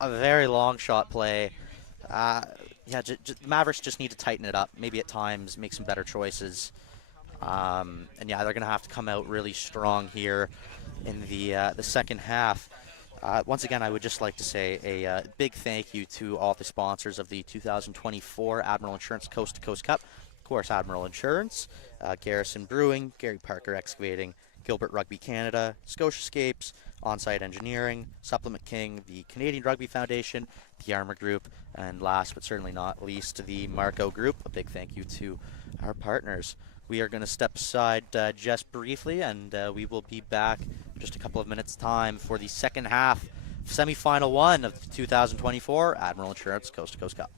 a very long shot play. The Mavericks just need to tighten it up. Maybe at times make some better choices. And yeah, they're going to have to come out really strong here in the second half. Once again, I would just like to say a big thank you to all the sponsors of the 2024 Admiral Insurance Coast to Coast Cup. course, Admiral Insurance, Garrison Brewing, Gary Parker Excavating, Gilbert Rugby Canada, Scotiascapes, On-Site Engineering, Supplement King, the Canadian Rugby Foundation, the Armour Group, and last but certainly not least, the Marco Group. A big thank you to our partners. We are going to step aside just briefly, and we will be back in just a couple of minutes' time for the second half, semifinal one of the 2024 Admiral Insurance Coast to Coast Cup.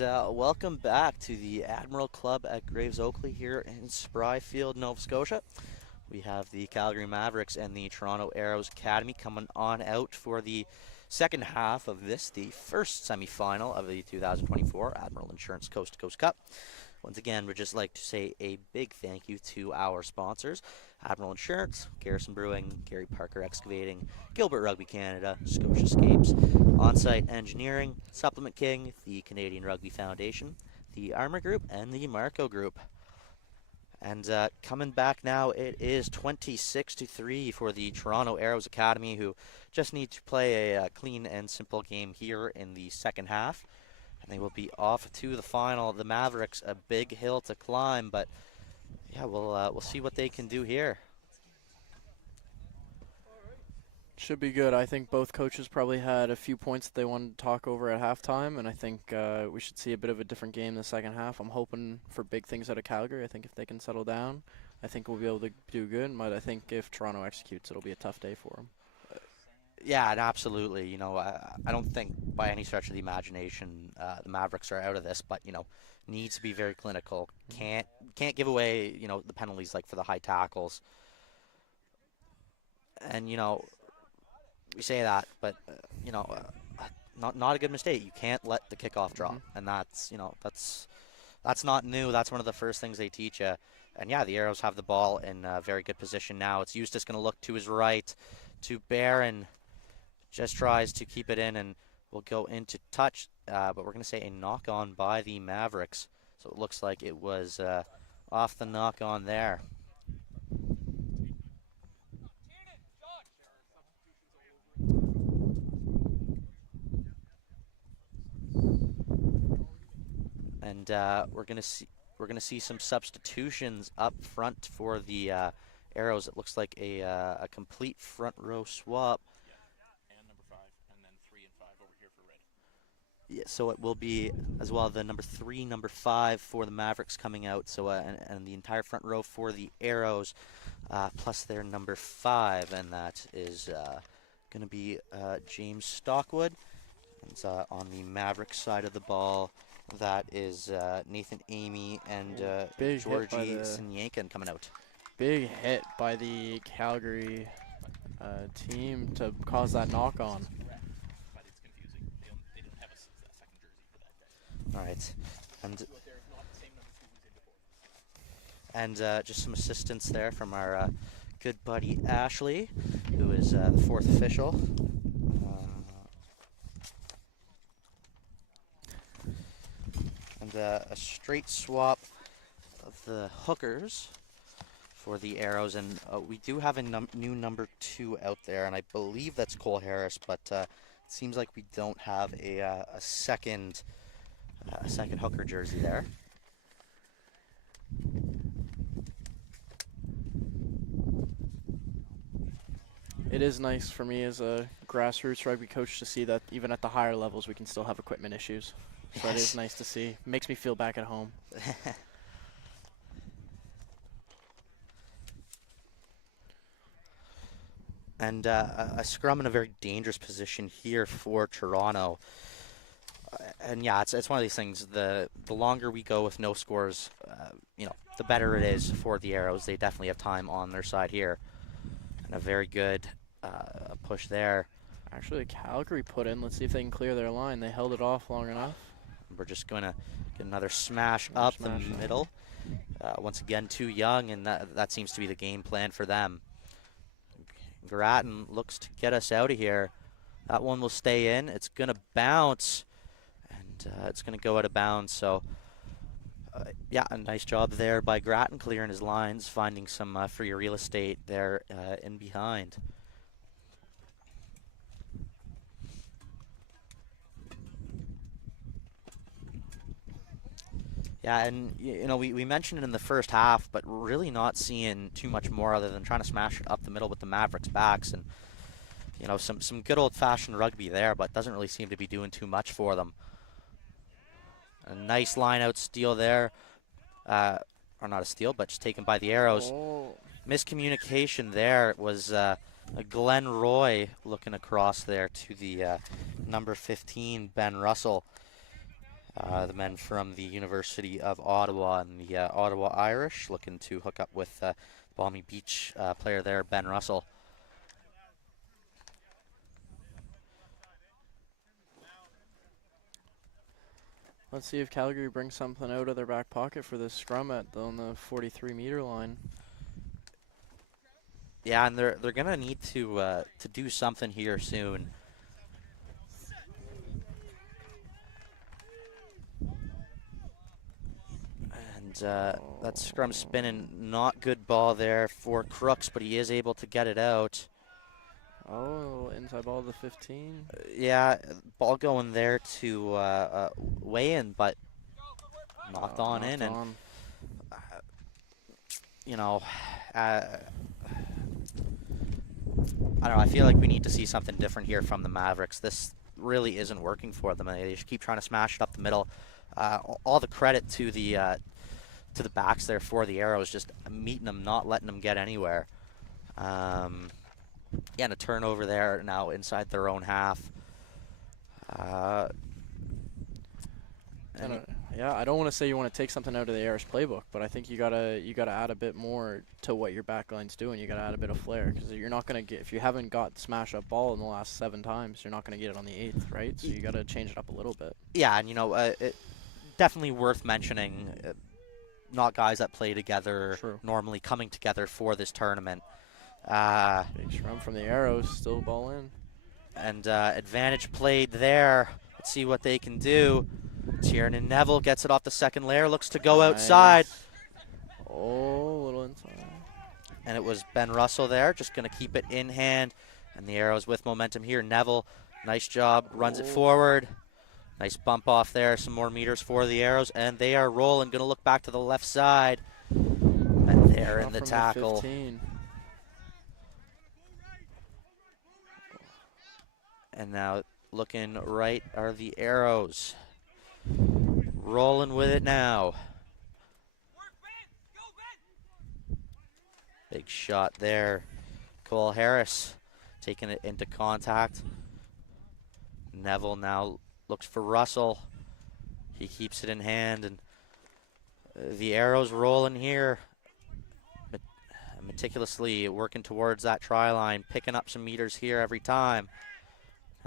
And welcome back to the Admiral Club at Graves Oakley here in Spryfield, Nova Scotia. We have the Calgary Mavericks and the Toronto Arrows Academy coming on out for the second half of this, the first semifinal of the 2024 Admiral Insurance Coast to Coast Cup. Once again, we'd just like to say a big thank you to our sponsors, Admiral Insurance, Garrison Brewing, Gary Parker Excavating, Gilbert Rugby Canada, Scotiascapes, Onsite Engineering, Supplement King, the Canadian Rugby Foundation, the Armour Group, and the Marco Group. And coming back now, it is 26-3 for the Toronto Arrows Academy, who just need to play a clean and simple game here in the second half. And they will be off to the final. The Mavericks, a big hill to climb, but yeah, we'll see what they can do here. Should be good. I think both coaches probably had a few points that they wanted to talk over at halftime, and I think we should see a bit of a different game in the second half. I'm hoping for big things out of Calgary. I think if they can settle down, I think we'll be able to do good, but I think if Toronto executes, it'll be a tough day for them. Yeah, and absolutely. You know, I don't think by any stretch of the imagination the Mavericks are out of this, but, you know, needs to be very clinical. Can't give away, you know, the penalties like for the high tackles. And, you know, we say that, but, you know, not a good mistake. You can't let the kickoff drop. And that's, you know, that's not new. That's one of the first things they teach you. And, yeah, the Arrows have the ball in a very good position now. It's Eustace going to look to his right to Barron. Just tries to keep it in and will go into touch, but we're going to say a knock-on by the Mavericks. So it looks like it was off the knock-on there. And we're going to see some substitutions up front for the Arrows. It looks like a complete front row swap. Yeah, so it will be as well the number 3, number 5 for the Mavericks coming out. So and the entire front row for the Arrows, plus their number 5, and that is going to be James Stockwood. And on the Mavericks side of the ball, that is Nathan Amy and Georgie Sinyankin coming out. Big hit by the Calgary team to cause that knock-on. All right, and just some assistance there from our good buddy Ashley, who is the 4th official. And a straight swap of the hookers for the Arrows, and we do have a new number 2 out there, and I believe that's Cole Harris, but it seems like we don't have a second hooker jersey there. It is nice for me as a grassroots rugby coach to see that even at the higher levels we can still have equipment issues. So It is nice to see. Makes me feel back at home. And a scrum in a very dangerous position here for Toronto. And yeah, it's one of these things. The longer we go with no scores, you know, the better it is for the Arrows. They definitely have time on their side here, and a very good push there. Actually, Calgary put in. Let's see if they can clear their line. They held it off long enough. We're just going to get another smash up the middle. Once again, too young, and that seems to be the game plan for them. Grattan looks to get us out of here. That one will stay in. It's going to bounce. It's going to go out of bounds, so yeah, a nice job there by Grattan clearing his lines, finding some free real estate there in behind. Yeah, and you know, we mentioned it in the first half, but really not seeing too much more other than trying to smash it up the middle with the Mavericks' backs, and you know, some good old-fashioned rugby there, but doesn't really seem to be doing too much for them. A nice line-out steal there, or not a steal, but just taken by the Arrows. Oh. Miscommunication there was a Glenn Roy looking across there to the number 15, Ben Russell. The men from the University of Ottawa and the Ottawa Irish looking to hook up with Balmy Beach player there, Ben Russell. Let's see if Calgary brings something out of their back pocket for this scrum on the 43-meter line. Yeah, and they're gonna need to do something here soon. And that scrum spinning, not good ball there for Crooks, but he is able to get it out. Oh, inside ball of the 15. Yeah, ball going there to weigh in, but knocked on in, and you know, I don't know. I feel like we need to see something different here from the Mavericks. This really isn't working for them. They just keep trying to smash it up the middle. All the credit to the backs there for the Arrows, just meeting them, not letting them get anywhere. Yeah, and a turnover there now inside their own half. Yeah, I don't want to say you want to take something out of the Irish playbook, but I think you gotta add a bit more to what your back line's doing. You gotta add a bit of flair, because you're not gonna get, if you haven't got smash up ball in the last 7 times, you're not gonna get it on the 8th, right? So you gotta change it up a little bit. Yeah, and you know, it definitely worth mentioning. Not guys that play together normally coming together for this tournament. Big scrum from the Arrows, still ball in. And advantage played there. Let's see what they can do. Tiernan Neville gets it off the second layer, looks to go outside. Oh, a little inside. And it was Ben Russell there, just going to keep it in hand. And the Arrows with momentum here. Neville, nice job, runs it forward. Nice bump off there, some more meters for the Arrows, and they are rolling, going to look back to the left side. And they're in the tackle. And now looking right are the Arrows. Rolling with it now. Big shot there. Cole Harris taking it into contact. Neville now looks for Russell. He keeps it in hand, and the Arrows rolling here. Meticulously working towards that try line, picking up some meters here every time.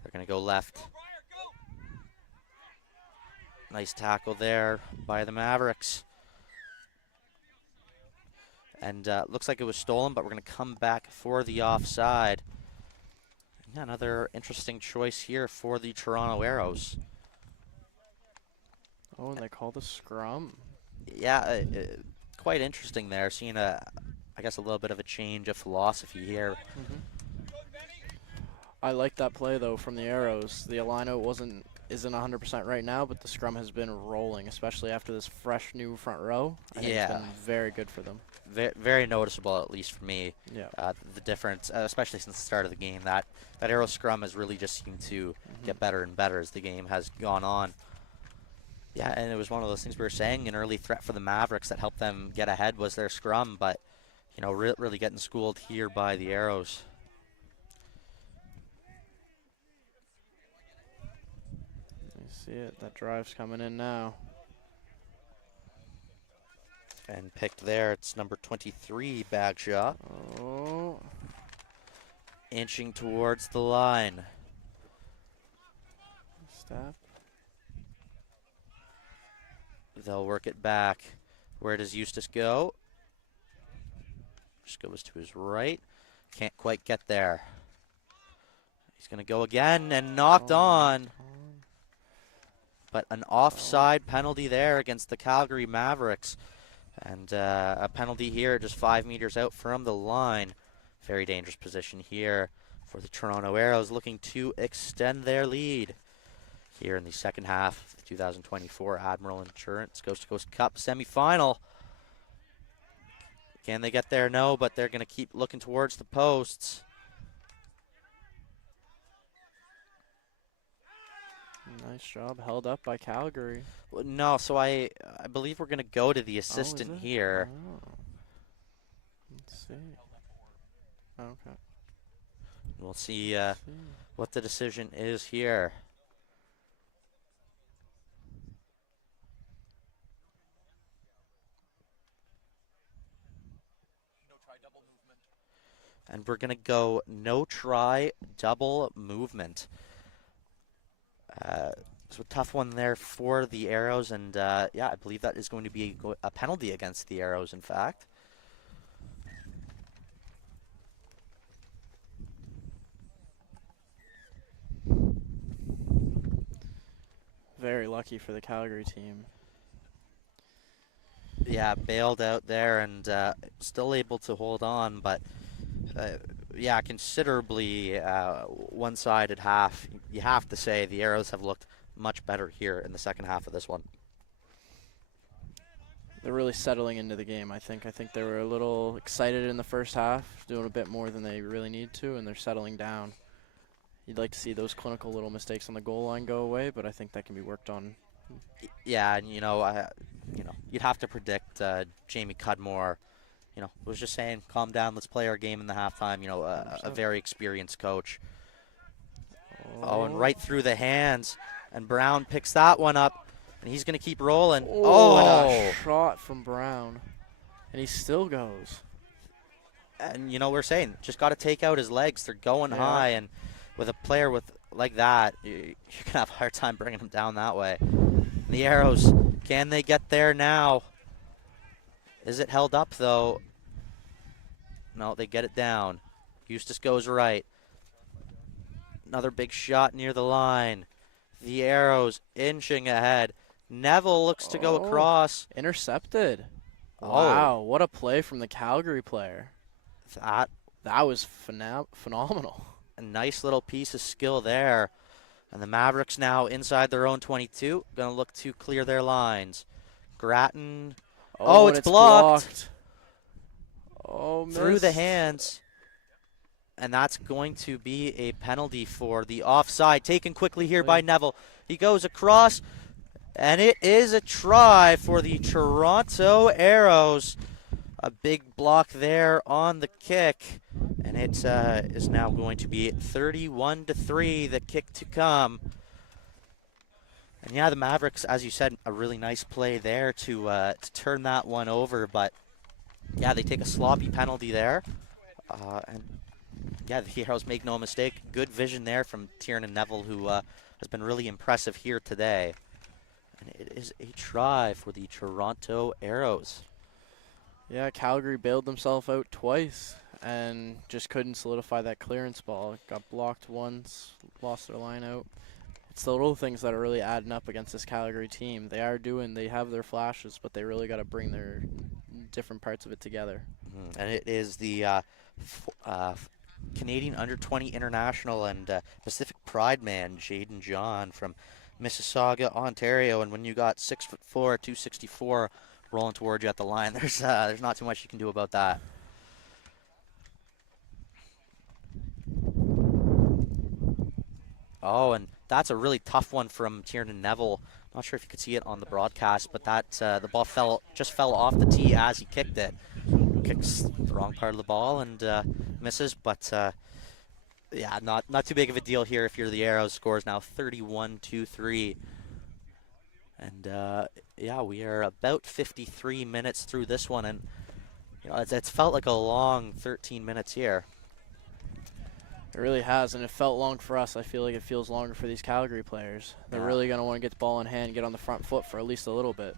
They're going to go left. Nice tackle there by the Mavericks. And looks like it was stolen, but we're going to come back for the offside. Yeah, another interesting choice here for the Toronto Arrows. Oh, and they call the scrum. Yeah, quite interesting there. Seeing I guess a little bit of a change of philosophy here. I like that play though from the Arrows. The Alino isn't 100% right now, but the scrum has been rolling, especially after this fresh new front row. I think it's been very good for them. Very noticeable, at least for me. Yeah. The difference, especially since the start of the game, that Arrow scrum has really just seemed to get better and better as the game has gone on. Yeah, and it was one of those things we were saying, an early threat for the Mavericks that helped them get ahead was their scrum, but you know, really getting schooled here by the Arrows. See it, that drive's coming in now. And picked there, it's number 23, Bagshaw. Oh. Inching towards the line. Step. They'll work it back. Where does Eustace go? Just goes to his right. Can't quite get there. He's going to go again and knocked on. But an offside penalty there against the Calgary Mavericks. And a penalty here just 5 meters out from the line. Very dangerous position here for the Toronto Arrows, looking to extend their lead here in the second half of the 2024 Admiral Insurance Coast to Coast Cup semifinal. Can they get there? No, but they're going to keep looking towards the posts. Nice job, held up by Calgary. Well, no, so I believe we're going to go to the assistant here. Oh. Let's see. Okay. We'll see what the decision is here. And we're going to go no try, double movement. So a tough one there for the Arrows, and yeah, I believe that is going to be a penalty against the Arrows, in fact. Very lucky for the Calgary team. Yeah, bailed out there and still able to hold on, but yeah, considerably one-sided half. You have to say the Arrows have looked much better here in the second half of this one. They're really settling into the game, I think. I think they were a little excited in the first half, doing a bit more than they really need to, and they're settling down. You'd like to see those clinical little mistakes on the goal line go away, but I think that can be worked on. Yeah, and you'd have to predict Jamie Cudmore. Was just saying, calm down, let's play our game in the halftime. A very experienced coach. Oh, and right through the hands, and Brown picks that one up, and he's going to keep rolling. And a shot from Brown, and he still goes. And we're saying, just got to take out his legs. They're going high, and with a player like that, you're going to have a hard time bringing him down that way. The Arrows, can they get there now? Is it held up, though? No, they get it down. Eustace goes right. Another big shot near the line. The Arrows inching ahead. Neville looks to go across. Intercepted. Wow, what a play from the Calgary player. That was phenomenal. A nice little piece of skill there. And the Mavericks now inside their own 22. Going to look to clear their lines. Grattan. Oh, it's blocked. Oh, through the hands. And that's going to be a penalty for the offside. Taken quickly here by Neville. He goes across. And it is a try for the Toronto Arrows. A big block there on the kick. And it is now going to be 31-3, the kick to come. And yeah, the Mavericks, as you said, a really nice play there to turn that one over. But yeah, they take a sloppy penalty there. And yeah, the Arrows make no mistake. Good vision there from Tiernan Neville, who has been really impressive here today. And it is a try for the Toronto Arrows. Yeah, Calgary bailed themselves out twice and just couldn't solidify that clearance ball. It got blocked once, lost their line out. It's the little things that are really adding up against this Calgary team. They have their flashes, but they really got to bring their different parts of it together. And it is the Canadian Under-20 International and Pacific Pride man, Jaden John from Mississauga, Ontario. And when you got 6'4", 264 rolling towards you at the line, there's not too much you can do about that. Oh, and that's a really tough one from Tiernan Neville. Not sure if you could see it on the broadcast, but that the ball just fell off the tee as he kicked it. Kicks the wrong part of the ball and misses, but yeah, not too big of a deal here if you're the Arrows. Scores now 31-3. And yeah, we are about 53 minutes through this one, and it's felt like a long 13 minutes here. It really has, and it felt long for us. I feel like it feels longer for these Calgary players. They're really going to want to get the ball in hand, get on the front foot for at least a little bit.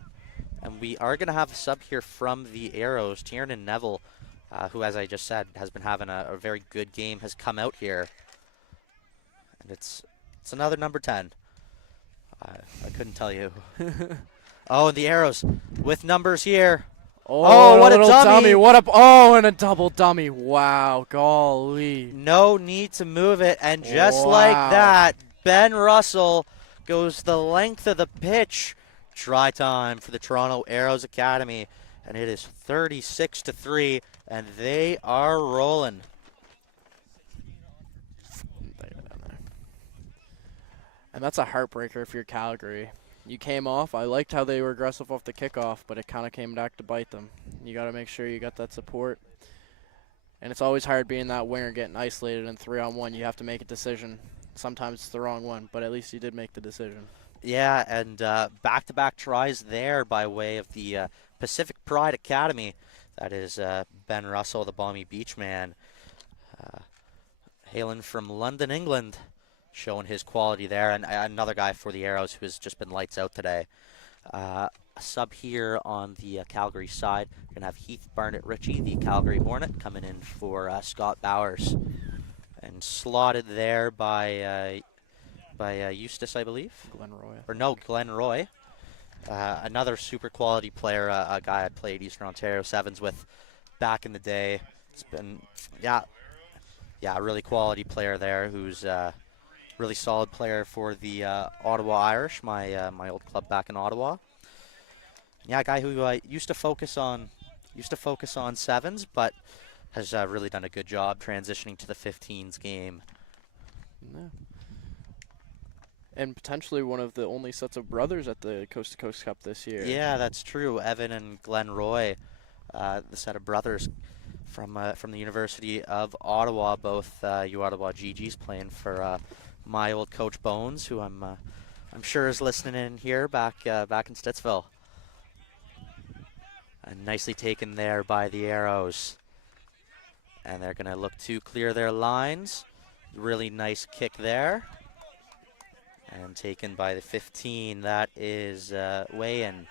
And we are going to have a sub here from the Arrows. Tiernan Neville, who, as I just said, has been having a very good game, has come out here. And it's another number 10. I couldn't tell you. Oh, and the Arrows with numbers here. Oh, what a dummy. And a double dummy. Wow, golly. No need to move it. And just like that, Ben Russell goes the length of the pitch. Try time for the Toronto Arrows Academy. And it is 36-3, and they are rolling. And that's a heartbreaker if you're Calgary. You came off. I liked how they were aggressive off the kickoff, but it kind of came back to bite them. You got to make sure you got that support. And it's always hard being that winger, getting isolated in 3-on-1. You have to make a decision. Sometimes it's the wrong one, but at least you did make the decision. Yeah, and back-to-back tries there by way of the Pacific Pride Academy. That is Ben Russell, the Balmy Beach man, hailing from London, England, showing his quality there. And another guy for the Arrows who has just been lights out today. A sub here on the Calgary side. We're going to have Heath Barnett Ritchie, the Calgary Hornet, coming in for Scott Bowers. And slotted there by Eustace, I believe. Glenn Roy. Or no, Glenn Roy. Another super quality player, a guy I played Eastern Ontario Sevens with back in the day. It's been, a really quality player there who's really solid player for the Ottawa Irish, my old club back in Ottawa. Yeah, a guy who used to focus on sevens, but has really done a good job transitioning to the 15s game. Yeah. And potentially one of the only sets of brothers at the Coast to Coast Cup this year. Yeah, that's true. Evan and Glenn Roy, the set of brothers from the University of Ottawa, both U-Ottawa GGs playing for my old coach Bones, who I'm sure is listening in here back in Stittsville. And nicely taken there by the Arrows. And they're going to look to clear their lines. Really nice kick there. And taken by the 15. That is weigh-in.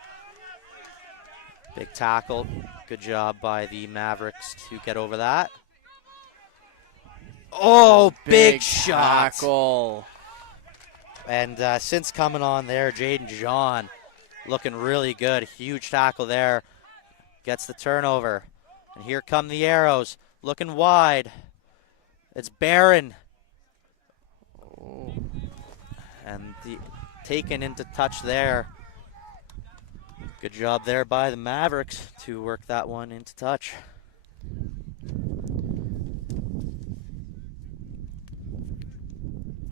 Big tackle. Good job by the Mavericks to get over that. Oh, big shot. Tackle. And since coming on there, Jaden John looking really good. Huge tackle there. Gets the turnover. And here come the Arrows. Looking wide. It's Barron. Oh. And taken into touch there. Good job there by the Mavericks to work that one into touch.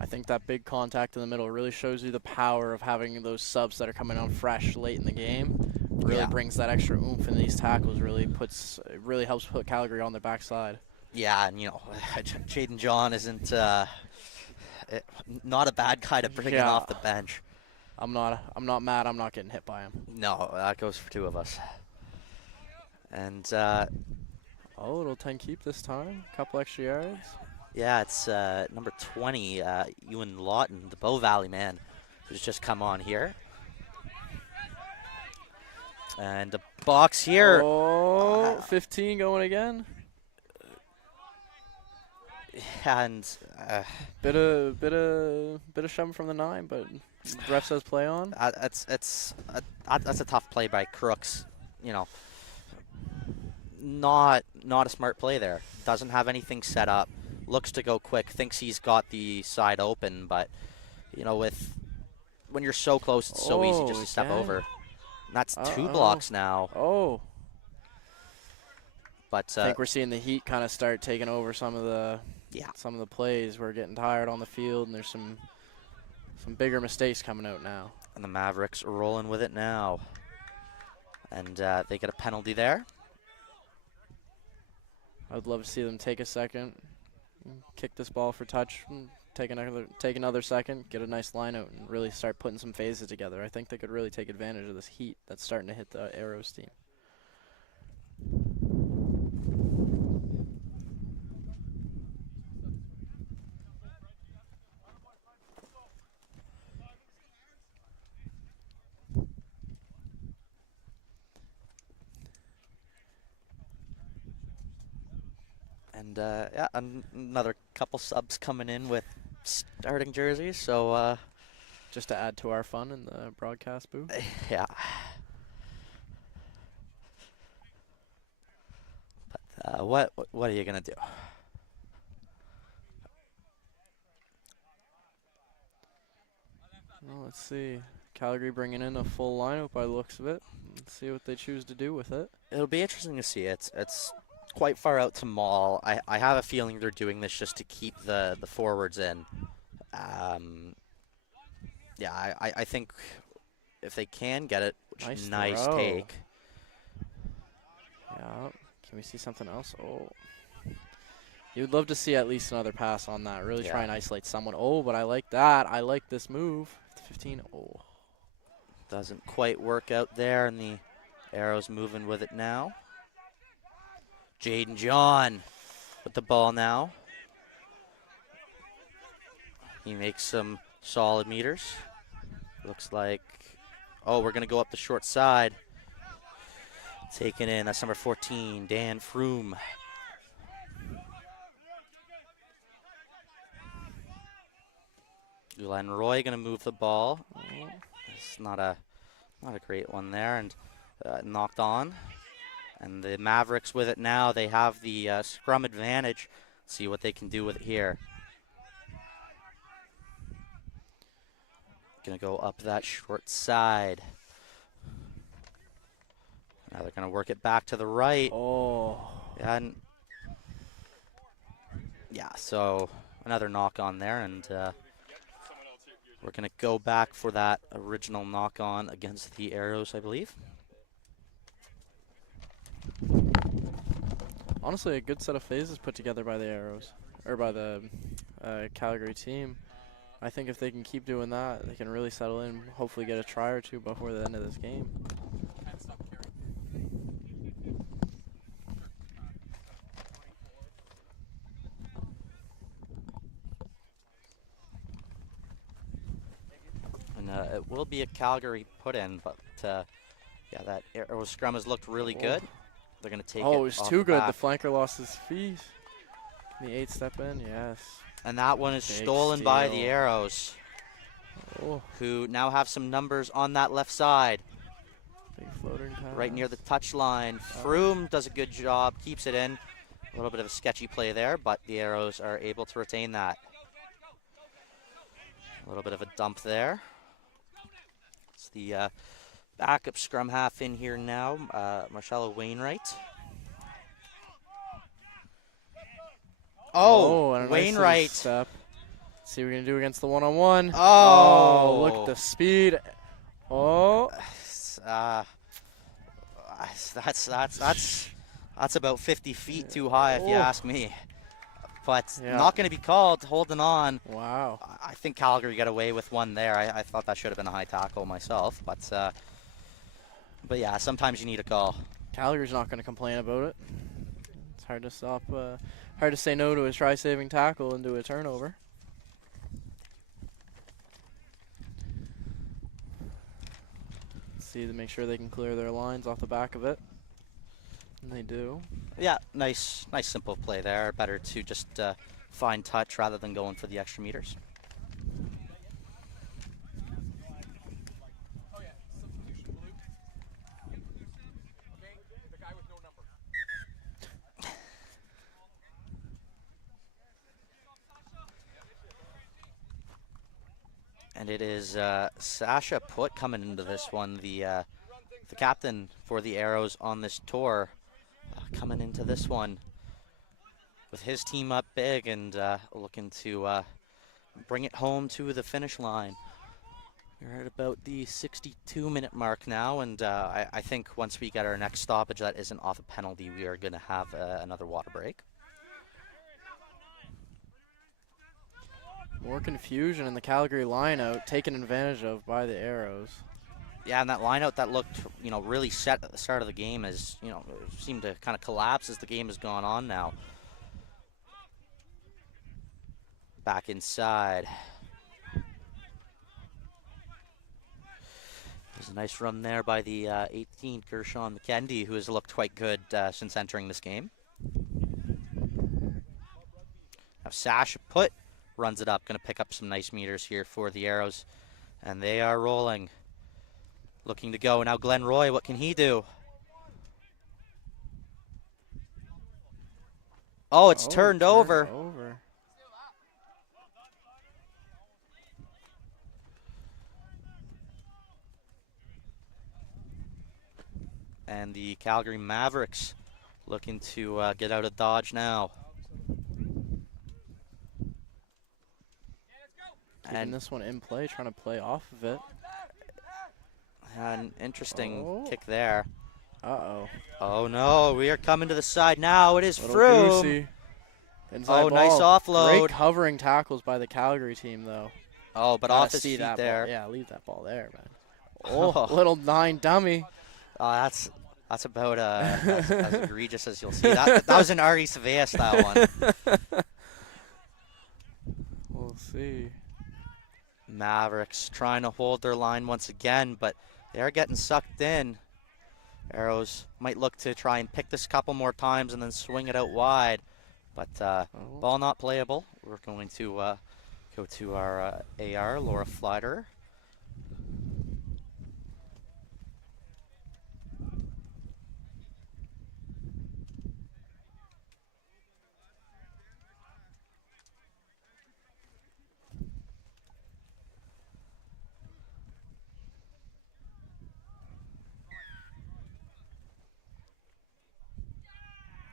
I think that big contact in the middle really shows you the power of having those subs that are coming on fresh late in the game. Really brings that extra oomph in these tackles. Really helps put Calgary on their backside. Yeah, and Jaden John isn't not a bad guy to bring in off the bench. I'm not mad. I'm not getting hit by him. No, that goes for two of us. And little 10 keep this time. Couple extra yards. yeah, it's number 20, Ewan Lawton, the Bow Valley man, who's just come on here. And a box here. Oh, 15 going again. And Bit of shoving from the 9, but ref says play on. that's a tough play by Crooks. Not a smart play there. Doesn't have anything set up. Looks to go quick. Thinks he's got the side open, but when you're so close, it's so easy just to step over. And that's 2 blocks now. Oh. But I think we're seeing the Heat kind of start taking over some of the plays. We're getting tired on the field, and there's some bigger mistakes coming out now. And the Mavericks are rolling with it now. And they get a penalty there. I would love to see them take a second, kick this ball for touch, take another second, get a nice line out, and really start putting some phases together. I think they could really take advantage of this heat that's starting to hit the Arrows team. And another couple subs coming in with starting jerseys. So just to add to our fun in the broadcast booth. Yeah. But what are you gonna do? Well, let's see. Calgary bringing in a full lineup by the looks of it. Let's see what they choose to do with it. It'll be interesting to see. It's quite far out to maul. I have a feeling they're doing this just to keep the forwards in. I think if they can get it, nice take. Yeah. Can we see something else? Oh. You would love to see at least another pass on that. Really try and isolate someone. Oh, but I like that. I like this move. 15. Oh. Doesn't quite work out there, and the Arrows moving with it now. Jaden John with the ball now. He makes some solid meters. Looks like, oh, we're going to go up the short side. Taken in, that's number 14, Dan Froome. Glenn Roy going to move the ball. It's not a great one there, and knocked on. And the Mavericks with it now. They have the scrum advantage. See what they can do with it here. Going to go up that short side. Now they're going to work it back to the right. Oh. Yeah, so another knock on there, and we're going to go back for that original knock on against the Arrows, I believe. Honestly, a good set of phases put together by the Arrows, or by the Calgary team. I think if they can keep doing that, they can really settle in, hopefully get a try or two before the end of this game. And it will be a Calgary put-in, but yeah, that Arrow scrum has looked really good. They're going to take it. Oh, it was off too the good. back. The flanker lost his feet. Can the 8 step in? Yes. And that one is Big stolen by the steal. Arrows, Oh, who now have some numbers on that left side, big floating pass. right near the touch line. Froome does a good job, keeps it in. A little bit of a sketchy play there, but the Arrows are able to retain that. A little bit of a dump there. It's the backup scrum half in here now, Marcelo Wainwright. Oh, and a nice little Wainwright. step. See what we're going to do against the one-on-one. Oh. Look at the speed. Oh. That's about 50 feet too high if you Oh. ask me. But Yeah. not going to be called, holding on. Wow. I think Calgary got away with one there. I thought that should have been a high tackle myself. But yeah, sometimes you need a call. Calgary's not going to complain about it. It's hard to stop, hard to say no to a try-saving tackle and do a turnover. See to make sure they can clear their lines off the back of it. And they do. Yeah, nice simple play there. Better to just find touch rather than going for the extra meters. And it is Sasha Put coming into this one, the captain for the Arrows on this tour, coming into this one with his team up big and looking to bring it home to the finish line. We're at about the 62-minute mark now, and I think once we get our next stoppage that isn't off a penalty, we are going to have another water break. More confusion in the Calgary lineout, taken advantage of by the Arrows. Yeah, and that lineout that looked, really set at the start of the game has, seemed to kind of collapse as the game has gone on now. Back inside. There's a nice run there by the 18, Gershon McKendy, who has looked quite good since entering this game. Now Sasha Put runs it up, going to pick up some nice meters here for the Arrows. And they are rolling. Looking to go. Now Glenn Roy, what can he do? Oh, it's turned over. And the Calgary Mavericks looking to get out of Dodge now. And this one in play, trying to play off of it. An interesting kick there. Uh-oh. Oh no, we are coming to the side now. It is Little Froome. goosey. Inside Oh, ball. nice offload. Great covering tackles by the Calgary team, though. Oh, but Gotta off his see feet that there. ball. Yeah, leave that ball there, man. Oh, little 9 dummy. Oh, That's about as egregious as you'll see. That was an Ari Savea style one. We'll see. Mavericks trying to hold their line once again, but they're getting sucked in. Arrows might look to try and pick this a couple more times and then swing it out wide, but ball not playable. We're going to go to our AR, Laura Flider.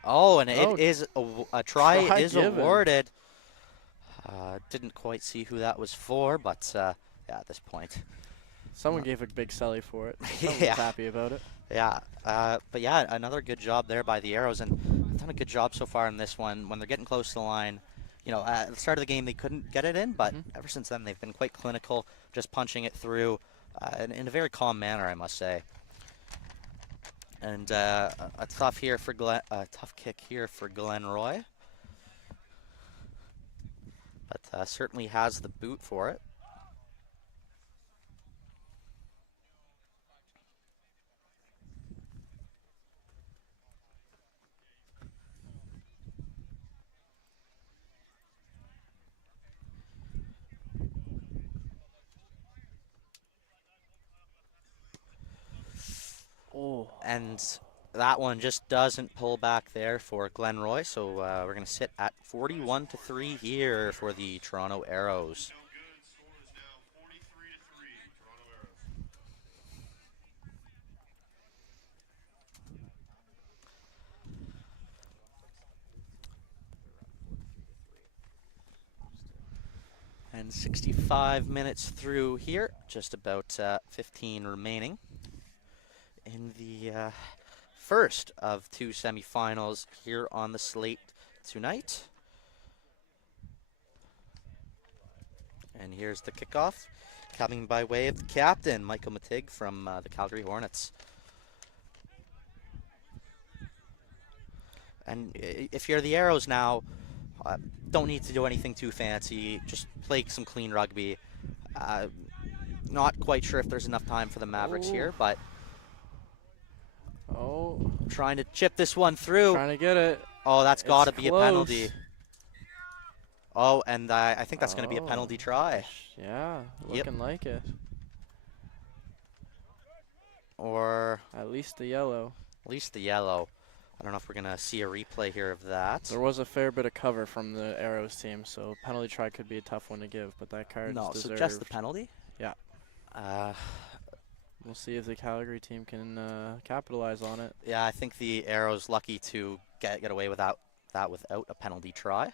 Oh, and it is a try is given. awarded. Didn't quite see who that was for, but yeah, at this point. Someone gave a big celly for it. Someone Yeah. was happy about it. Yeah, but yeah, another good job there by the Arrows, and they've done a good job so far in this one. When they're getting close to the line, you know, at the start of the game they couldn't get it in, but ever since then they've been quite clinical, just punching it through in a very calm manner, I must say. And a tough kick here for Glenn Roy, but certainly has the boot for it. Oh. And that one just doesn't pull back there for Glen Roy, so we're going to sit at 41-3 here for the Toronto Arrows. And 65 minutes through here, just about 15 remaining in the first of two semifinals here on the slate tonight. And here's the kickoff, coming by way of the captain, Michael Matig from the Calgary Hornets. And if you're the Arrows now, don't need to do anything too fancy, just play some clean rugby. Not quite sure if there's enough time for the Mavericks here, but trying to chip this one through. Trying to get it. Oh, that's got to It's be a close. penalty. Oh, and I think that's going to be a penalty try. Yeah, looking like it. Or at least the yellow. At least the yellow. I don't know if we're going to see a replay here of that. There was a fair bit of cover from the Arrows team, so penalty try could be a tough one to give, but that card No, is so deserved. just the penalty? Yeah. We'll see if the Calgary team can capitalize on it. Yeah, I think the Arrows lucky to get away without a penalty try.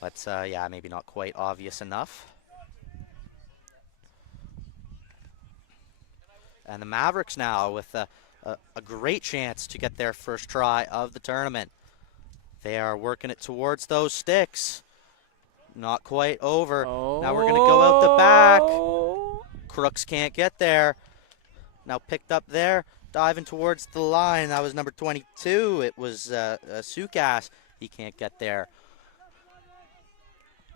But yeah, maybe not quite obvious enough. And the Mavericks now with a great chance to get their first try of the tournament. They are working it towards those sticks. Not quite over. Now we're going to go out the back. Crooks can't get there. Now picked up there, diving towards the line. That was number 22. It was Sukas. He can't get there.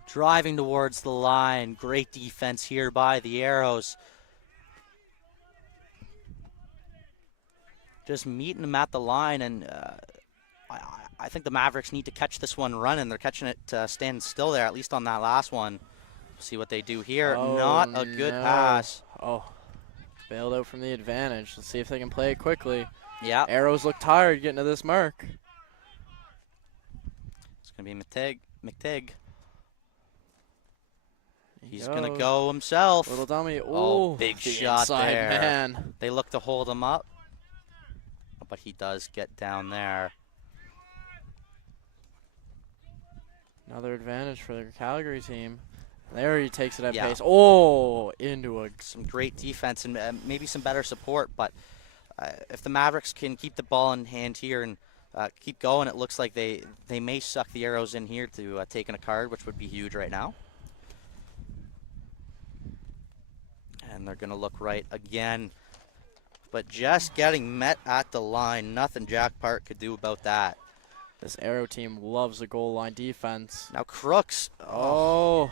Driving towards the line. Great defense here by the Arrows. Just meeting them at the line, and I think the Mavericks need to catch this one running. They're catching it standing still there, at least on that last one. See what they do here. Not a good pass. Oh, bailed out from the advantage. Let's see if they can play it quickly. Yeah. Arrows look tired getting to this mark. It's going to be McTigg. He's going to go himself. Little dummy. Oh, big shot inside there. Man. They look to hold him up, but he does get down there. Another advantage for the Calgary team. There he takes it at Yeah. pace. Oh, into a... Some great defense and maybe some better support, but if the Mavericks can keep the ball in hand here and keep going, it looks like they may suck the Arrows in here to taking a card, which would be huge right now. And they're going to look right again but just getting met at the line. Nothing Jack Park could do about that. This Arrow team loves a goal line defense. Now Crooks. Oh.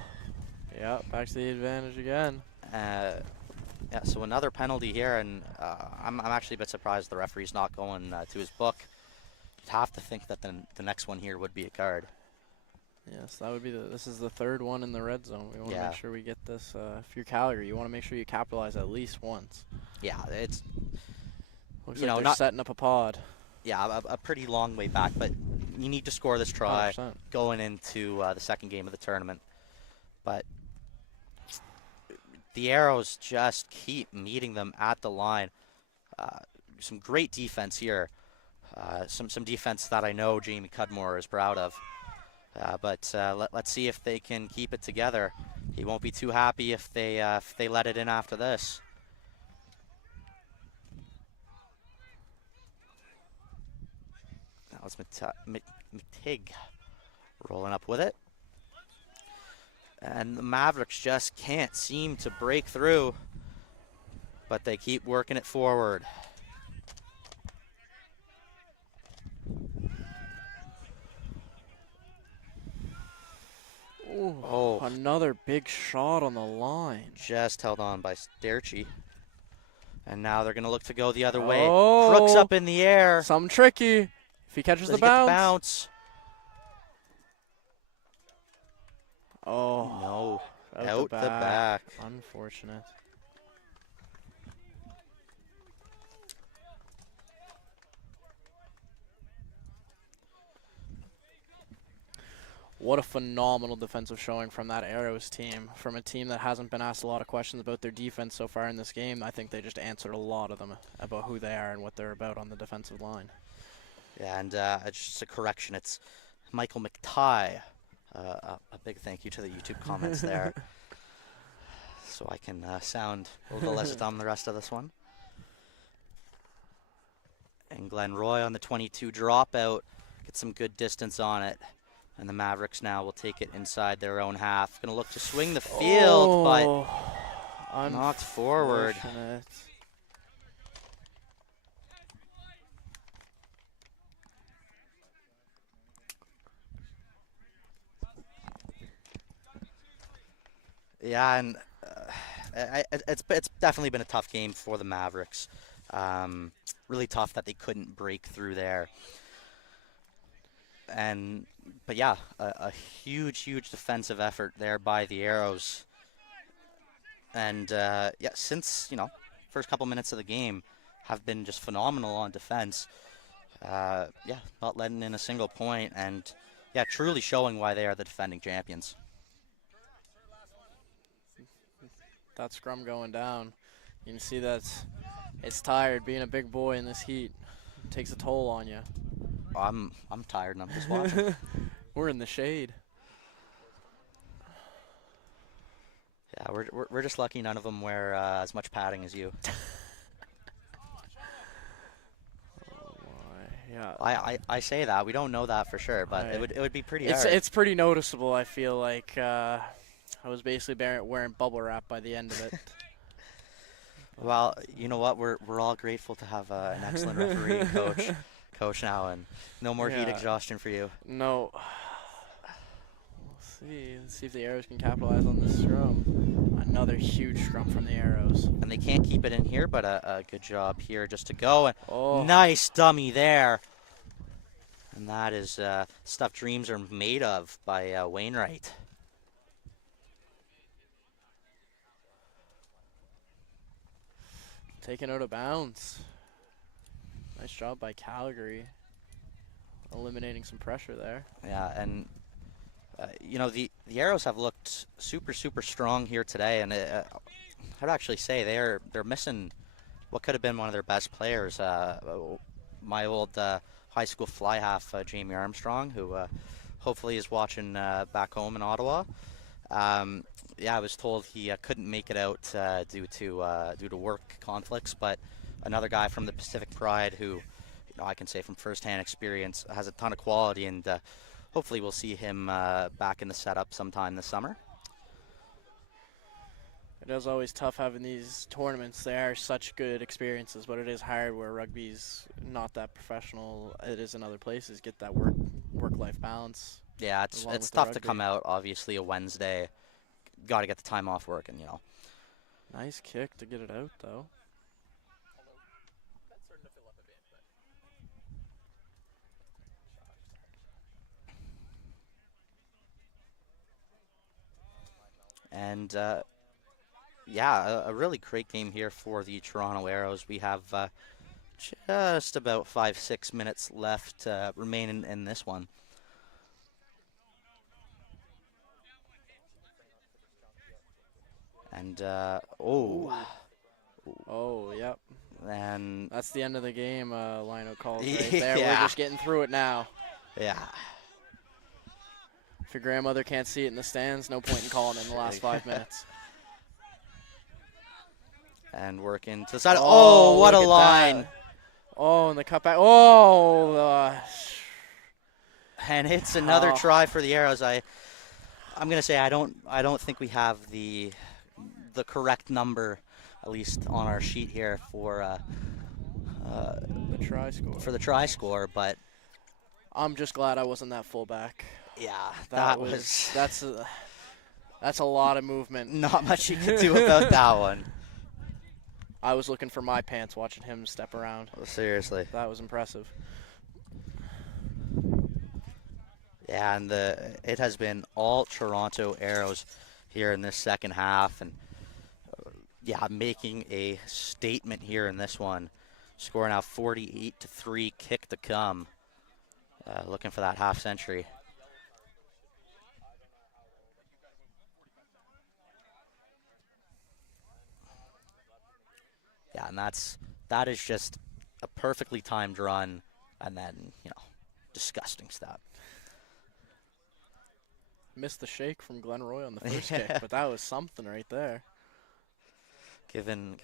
Yeah, back to the advantage again. Yeah, so another penalty here, and I'm actually a bit surprised the referee's not going to his book. You'd have to think that the next one here would be a card. Yes, that would be this is the third one in the red zone. We want to Yeah. make sure we get this. If you're Calgary, you want to make sure you capitalize at least once. Yeah, it's Looks You like know, they're not- setting up a pod. a pretty long way back, but you need to score this try 100%. going into the second game of the tournament. But the Arrows just keep meeting them at the line. Some great defense here. Some defense that I know Jamie Cudmore is proud of. But let's see if they can keep it together. He won't be too happy if they let it in after this. That was McTigg rolling up with it. And the Mavericks just can't seem to break through, but they keep working it forward. Ooh, Oh. another big shot on the line. Just held on by Sterchi. And now they're going to look to go the other way. Oh. Crooks up in the air. Something tricky. If he catches Does the he get bounce. Oh, No. out Out the back. Unfortunate. What a phenomenal defensive showing from that Arrows team. From a team that hasn't been asked a lot of questions about their defense so far in this game, I think they just answered a lot of them about who they are and what they're about on the defensive line. Yeah, and just a correction. It's Michael McTigh. A big thank you to the YouTube comments there. So I can sound a little less dumb the rest of this one. And Glenn Roy on the 22 dropout. Get some good distance on it. And the Mavericks now will take it inside their own half. Going to look to swing the field, but knocked forward. Unfortunate. Yeah, and it's definitely been a tough game for the Mavericks. Really tough that they couldn't break through there. But yeah, a huge defensive effort there by the Arrows. And yeah, since first couple minutes of the game, have been just phenomenal on defense. Yeah, not letting in a single point, and yeah, truly showing why they are the defending champions. That scrum going down. You can see that it's tired being a big boy in this heat. It takes a toll on you. I'm tired and I'm just watching. We're in the shade. Yeah, we're just lucky none of them wear as much padding as you. Yeah. I say that, we don't know that for sure, but it would be pretty hard. It's pretty noticeable. I feel like I was basically wearing bubble wrap by the end of it. Well, you know what? We're all grateful to have an excellent refereeing coach now, and no more heat exhaustion for you. No. Let's see if the Arrows can capitalize on this scrum. Another huge scrum from the Arrows. And they can't keep it in here, but a good job here just to go. And Oh. nice dummy there. And that is stuff dreams are made of by Wainwright. Taken out of bounds. Nice job by Calgary. Eliminating some pressure there. Yeah, and the Arrows have looked super strong here today, and I'd actually say they're missing what could have been one of their best players. My old high school fly half, Jamie Armstrong, who hopefully is watching back home in Ottawa. Yeah, I was told he couldn't make it out due to work conflicts, but another guy from the Pacific Pride who, I can say from firsthand experience, has a ton of quality, and hopefully we'll see him back in the setup sometime this summer. It is always tough having these tournaments. They are such good experiences, but it is hard where rugby's not that professional. It is in other places. Get that work-life balance. Yeah, along it's with the tough to come rugby. out, obviously, a Wednesday. Got to get the time off work, and, you know. Nice kick to get it out, though. And, yeah, a really great game here for the Toronto Arrows. We have just about 5-6 minutes left remaining in this one. And, Oh, yep. and That's the end of the game, line-out calls right there. Yeah. We're just getting through it now. yeah. If your grandmother can't see it in the stands, no point in calling it in the last 5 minutes. And working to the side. Oh, what a look at line. that. Oh, and the cutback. Oh, And it's another try for the Arrows. I'm going to say I don't think we have the correct number, at least on our sheet here for the try score. for the try score, but I'm just glad I wasn't that fullback. yeah, that That's a lot of movement. not much you can do about that one. I was looking for my pants watching him step around. Seriously. That was impressive. Yeah, and it has been all Toronto Arrows here in this second half, and yeah, making a statement here in this one. Score now 48-3, kick to come. Looking for that half century. Yeah, and that is just a perfectly timed run, and then, you know, disgusting stuff. Missed the shake from Glenn Roy on the first kick, but that was something right there. Given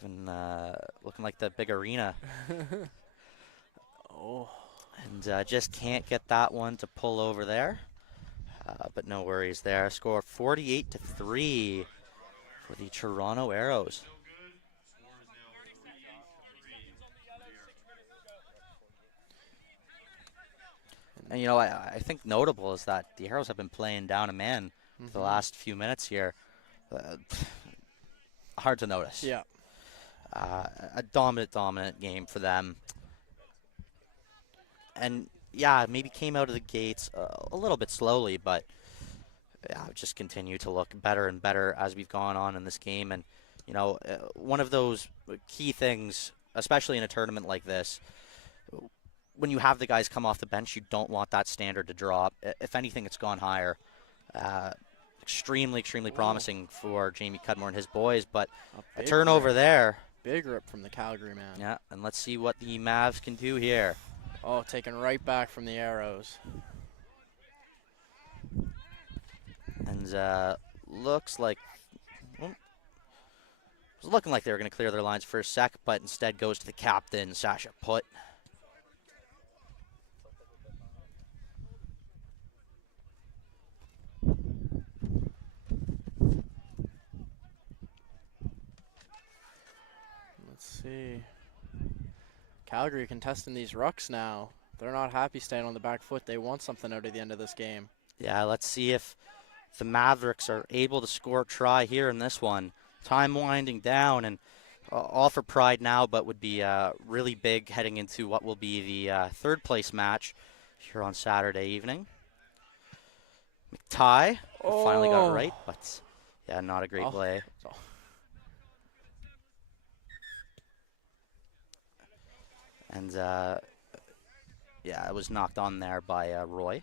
looking like the big arena. Oh. And just can't get that one to pull over there. But no worries there. Score 48-3 for the Toronto Arrows. And, you know, I think notable is that the Arrows have been playing down a man for the last few minutes here. Hard to notice. Yeah. A dominant game for them. And, yeah, maybe came out of the gates a little bit slowly, but yeah, just continue to look better and better as we've gone on in this game. And, you know, one of those key things, especially in a tournament like this, when you have the guys come off the bench, you don't want that standard to drop. If anything, it's gone higher. Extremely promising for Jamie Cudmore and his boys, but a turnover rip. there. Big rip from the Calgary man. Yeah, and let's see what the Mavs can do here. Oh, taken right back from the Arrows. And looks like, well, it was looking like they were going to clear their lines for a sec, but instead goes to the captain, Sasha Putt. Let's see. Calgary contesting these rucks now. They're not happy staying on the back foot. They want something out of the end of this game. Yeah, let's see if the Mavericks are able to score a try here in this one. Time winding down, and all for pride now, but would be really big heading into what will be the third place match here on Saturday evening. McTighe finally got it right, but yeah, not a great play. And yeah, it was knocked on there by Roy.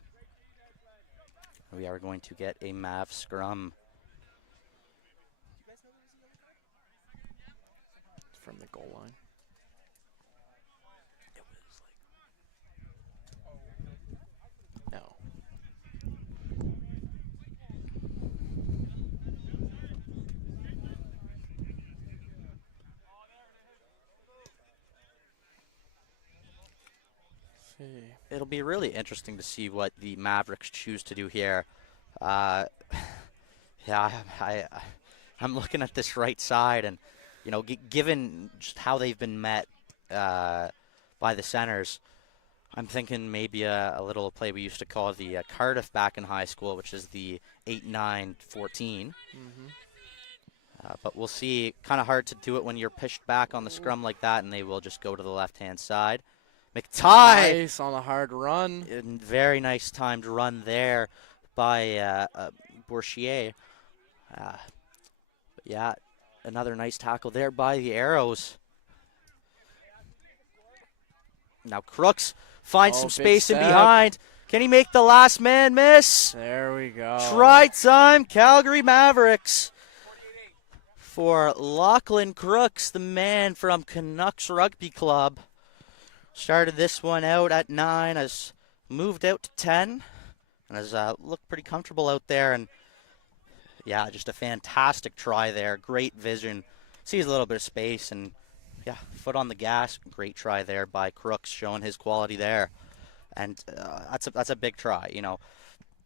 We are going to get a Mav scrum. From the goal line. It was like, no. It'll be really interesting to see what the Mavericks choose to do here. Yeah, I'm looking at this right side, and you know, given just how they've been met by the centers, I'm thinking maybe a little play we used to call the Cardiff back in high school, which is the 8-9-14. But we'll see. Kind of hard to do it when you're pushed back on the scrum like that, and they will just go to the left-hand side. McTighe! Nice on a hard run. Very nice timed run there by Bourchier. Yeah, another nice tackle there by the Arrows. Now Crooks finds some big space in step. behind. Can he make the last man miss? There we go. Try time, Calgary Mavericks. For Lachlan Crooks, the man from Canucks Rugby Club. Started this one out at 9, has moved out to 10, and has looked pretty comfortable out there. And yeah, just a fantastic try there. Great vision. Sees a little bit of space, and yeah, foot on the gas. Great try there by Crooks, showing his quality there. And that's a big try. You know,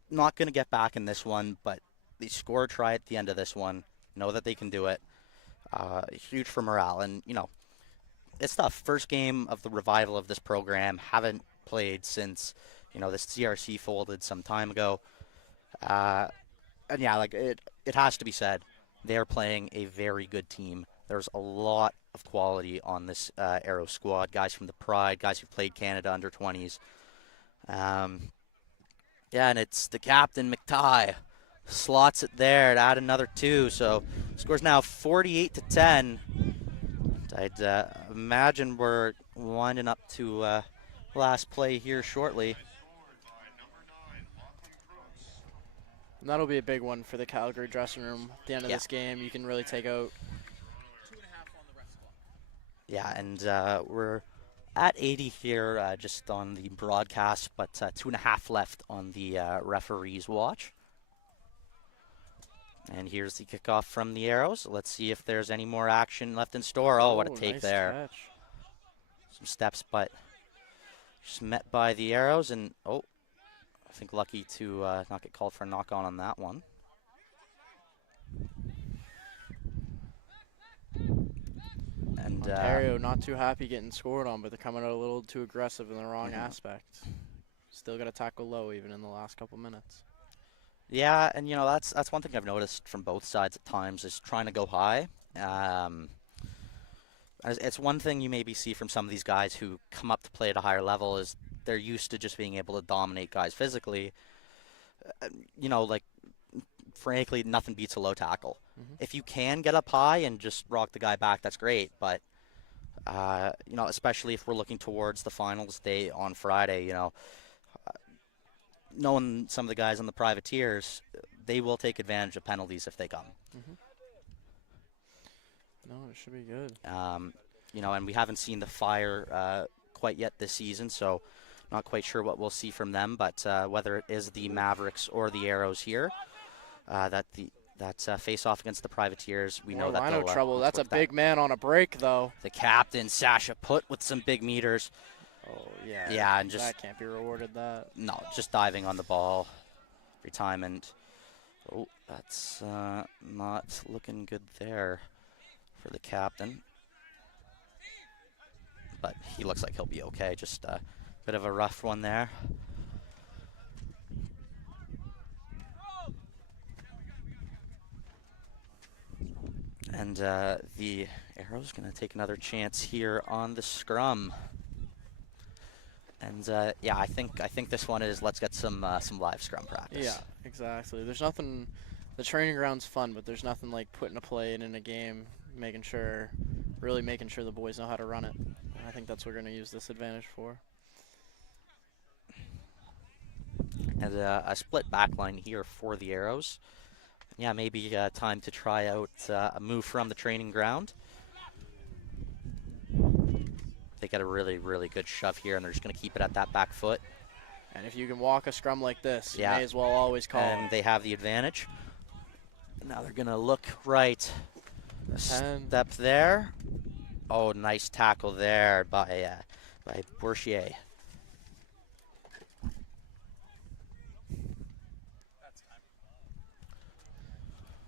not going to get back in this one, but they score a try at the end of this one. Know that they can do it. Huge for morale. And, you know, it's tough. First game of the revival of this program. Haven't played since, you know, the CRC folded some time ago. And yeah, like it has to be said, they're playing a very good team. There's a lot of quality on this Arrow squad. Guys from the Pride, guys who played Canada under 20s. Yeah, and it's the captain, McTighe, slots it there to add another 2. So scores now 48-10. I'd imagine we're winding up to last play here shortly. And that'll be a big one for the Calgary dressing room. At the end of this game, you can really take out. 2.5 on the ref clock. Yeah, and we're at 80 here just on the broadcast, but 2.5 left on the referee's watch. And here's the kickoff from the Arrows. Let's see if there's any more action left in store. Oh, what a take nice there. Catch. Some steps, but just met by the Arrows, and I think lucky to not get called for a knock-on on that one. And Ontario not too happy getting scored on, but they're coming out a little too aggressive in the wrong aspect. Still got to tackle low even in the last couple minutes. yeah, and you know that's one thing I've noticed from both sides at times is trying to go high. It's one thing you maybe see from some of these guys who come up to play at a higher level is they're used to just being able to dominate guys physically. You know, like, frankly, nothing beats a low tackle. If you can get up high and just rock the guy back, that's great. But, you know, especially if we're looking towards the finals day on Friday, you know, knowing some of the guys on the privateers, they will take advantage of penalties if they come. No, it should be good. You know, and we haven't seen the Fire quite yet this season, so not quite sure what we'll see from them. But whether it is the Mavericks or the Arrows here, that face off against the Privateers, we know that I they'll know trouble. That's a work big man on a break, though. The captain, Sasha Put, with some big meters. Oh yeah. Yeah, and just that can't be rewarded. That. no, just diving on the ball every time, and that's not looking good there for the captain. But he looks like he'll be okay. Just a bit of a rough one there. And the Arrow's going to take another chance here on the scrum. And yeah, I think this one is let's get some live scrum practice. Yeah, exactly. There's nothing. The training ground's fun, but there's nothing like putting a play in a game, really making sure the boys know how to run it. I think that's what we're going to use this advantage for. And a split back line here for the Arrows. Yeah, maybe time to try out a move from the training ground. They get a really, really good shove here, and they're just going to keep it at that back foot. And if you can walk a scrum like this, yeah, you may as well always call. And they have the advantage. Now they're going to look right. Step there. Oh, nice tackle there by Bourchier.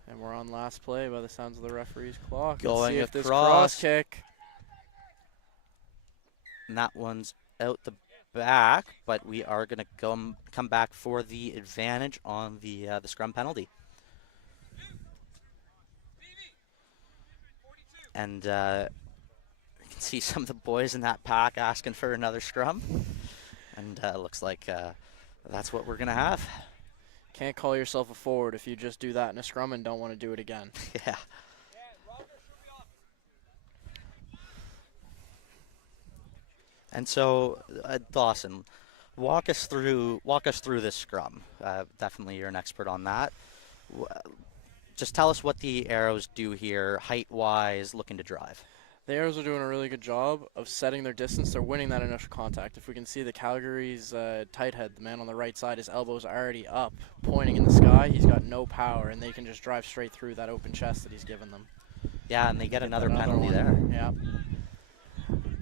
And we're on last play by the sounds of the referee's clock. Going Let's see if this across. cross kick. And that one's out the back, but we are going to come back for the advantage on the scrum penalty. And you can see some of the boys in that pack asking for another scrum. And looks like that's what we're going to have. Can't call yourself a forward if you just do that in a scrum and don't want to do it again. Yeah. And so, Dawson, walk us through this scrum. Definitely, you're an expert on that. Just tell us what the Arrows do here, height-wise, looking to drive. The Arrows are doing a really good job of setting their distance. They're winning that initial contact. If we can see the Calgary's tight head, the man on the right side, his elbows are already up, pointing in the sky. He's got no power, and they can just drive straight through that open chest that he's given them. Yeah, and they get another penalty one there. Yeah.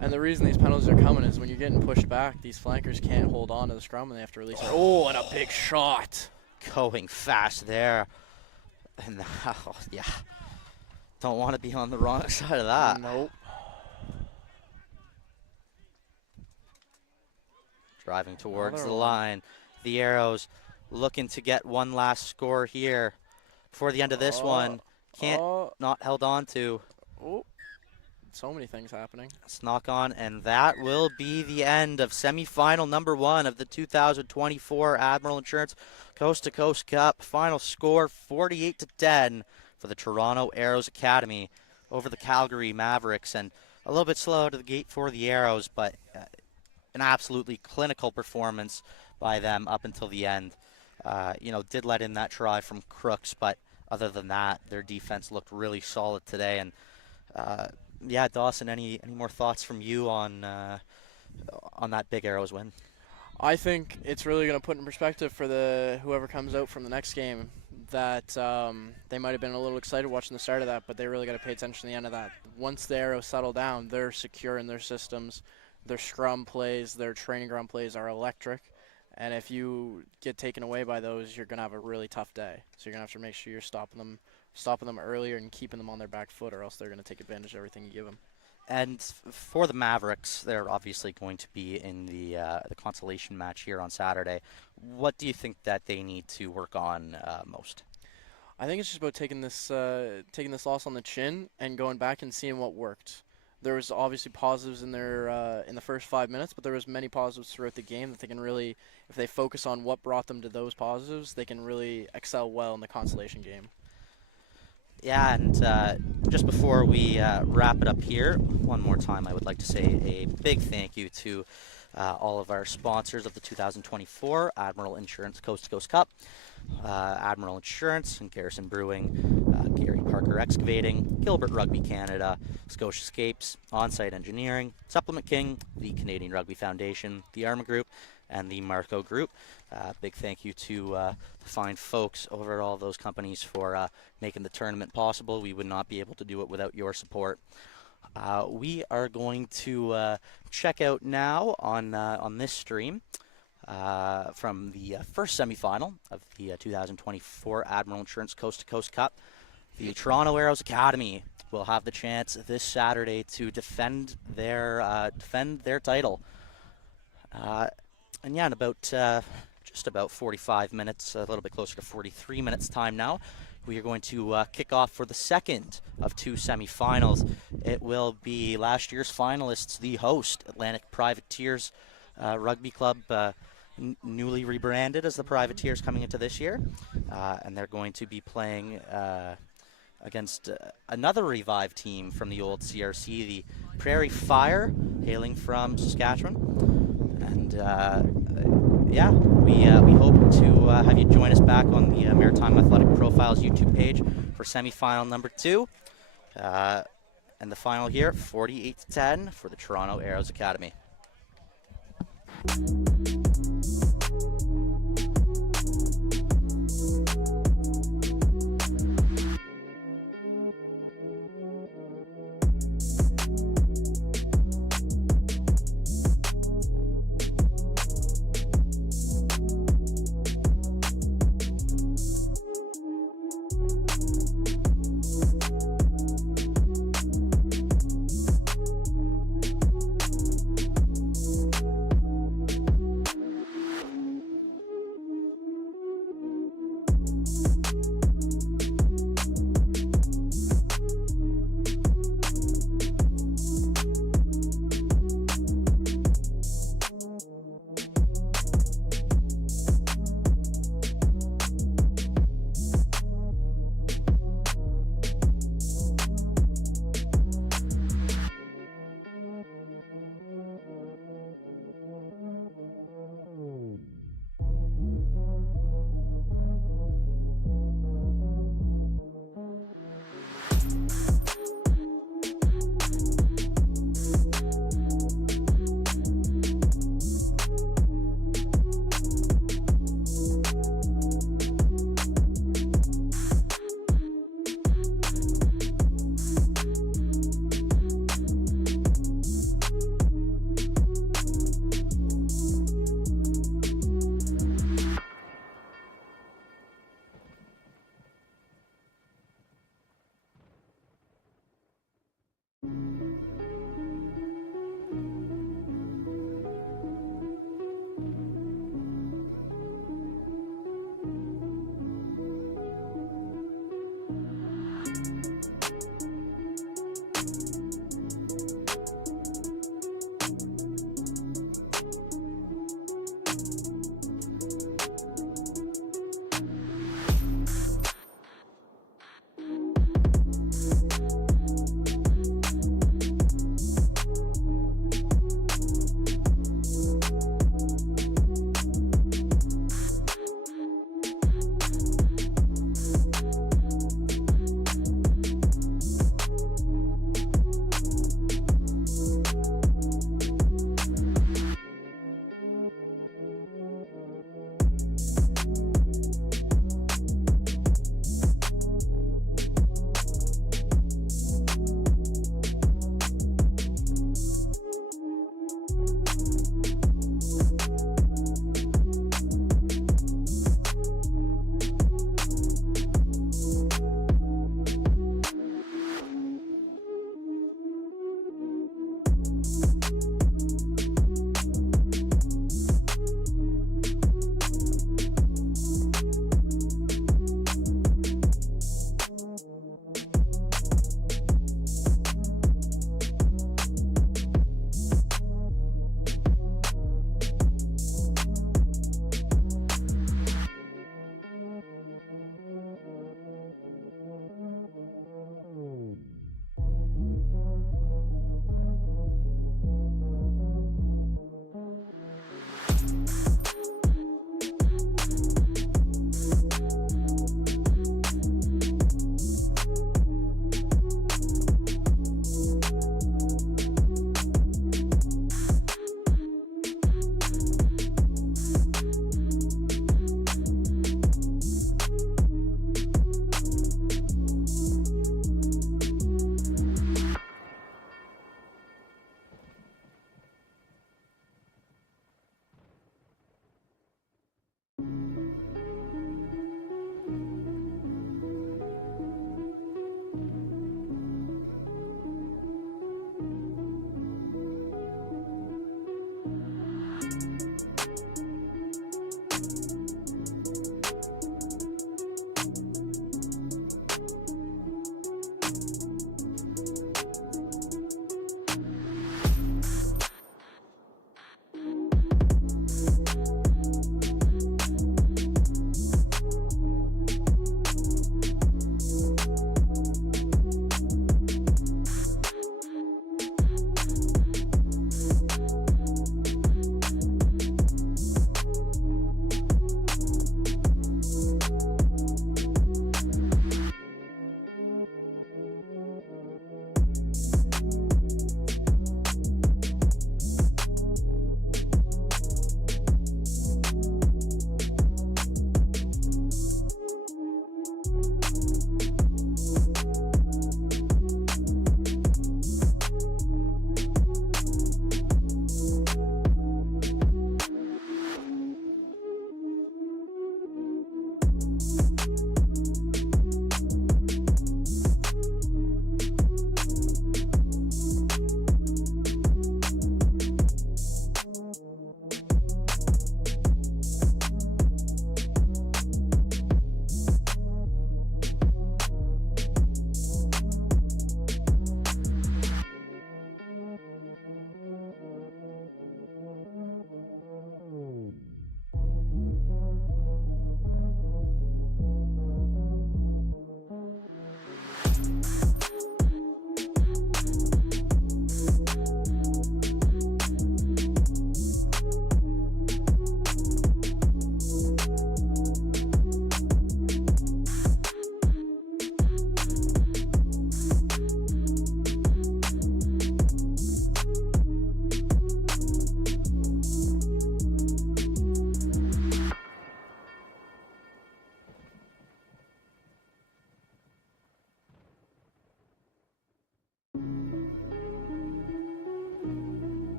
And the reason these penalties are coming is when you're getting pushed back, these flankers can't hold on to the scrum, and they have to release it. Oh, and a big shot. Going fast there. And yeah. Don't want to be on the wrong side of that. Nope. Driving towards Another the one. line. The Arrows looking to get one last score here before the end of this one. Can't, not held on to. Oh. So many things happening. Let's knock on, and that will be the end of semifinal number 1 of the 2024 Admiral Insurance Coast to Coast Cup. Final score 48-10 for the Toronto Arrows Academy over the Calgary Mavericks, and a little bit slow out of the gate for the Arrows, but an absolutely clinical performance by them up until the end. Did let in that try from Crooks, but other than that, their defense looked really solid today. And yeah, Dawson, any more thoughts from you on that big Arrows win? I think it's really going to put in perspective for whoever comes out from the next game that they might have been a little excited watching the start of that, but they really got to pay attention to the end of that. Once the Arrows settle down, they're secure in their systems. Their scrum plays, their training ground plays are electric. And if you get taken away by those, you're going to have a really tough day. So you're going to have to make sure you're stopping them earlier and keeping them on their back foot, or else they're going to take advantage of everything you give them. And for the Mavericks, they're obviously going to be in the consolation match here on Saturday. What do you think that they need to work on most? I think it's just about taking this loss on the chin and going back and seeing what worked. There was obviously positives in the first 5 minutes, but there was many positives throughout the game that they can really, if they focus on what brought them to those positives, they can really excel well in the consolation game. Yeah, and just before we wrap it up here, one more time I would like to say a big thank you to all of our sponsors of the 2024 Admiral Insurance Coast to Coast Cup. Admiral Insurance and Garrison Brewing, Gary Parker Excavating, Gilbert Rugby Canada, Scotia Scapes, Onsite Engineering, Supplement King, the Canadian Rugby Foundation, the Arma Group, and the Marco Group. Big thank you to the fine folks over at all those companies for making the tournament possible. We would not be able to do it without your support. We are going to check out now on this stream from the first semifinal of the 2024 Admiral Insurance Coast to Coast Cup. The Toronto Arrows Academy will have the chance this Saturday to defend their title. And yeah, in about just about 45 minutes, a little bit closer to 43 minutes time now, we are going to kick off for the second of 2 semifinals. It will be last year's finalists, the host, Atlantic Privateers Rugby Club, newly rebranded as the Privateers coming into this year. And they're going to be playing against another revived team from the old CRC, the Prairie Fire, hailing from Saskatchewan. And yeah, we hope to have you join us back on the Maritime Athletic Profiles YouTube page for semifinal number 2. And the final here, 48-10 for the Toronto Arrows Academy.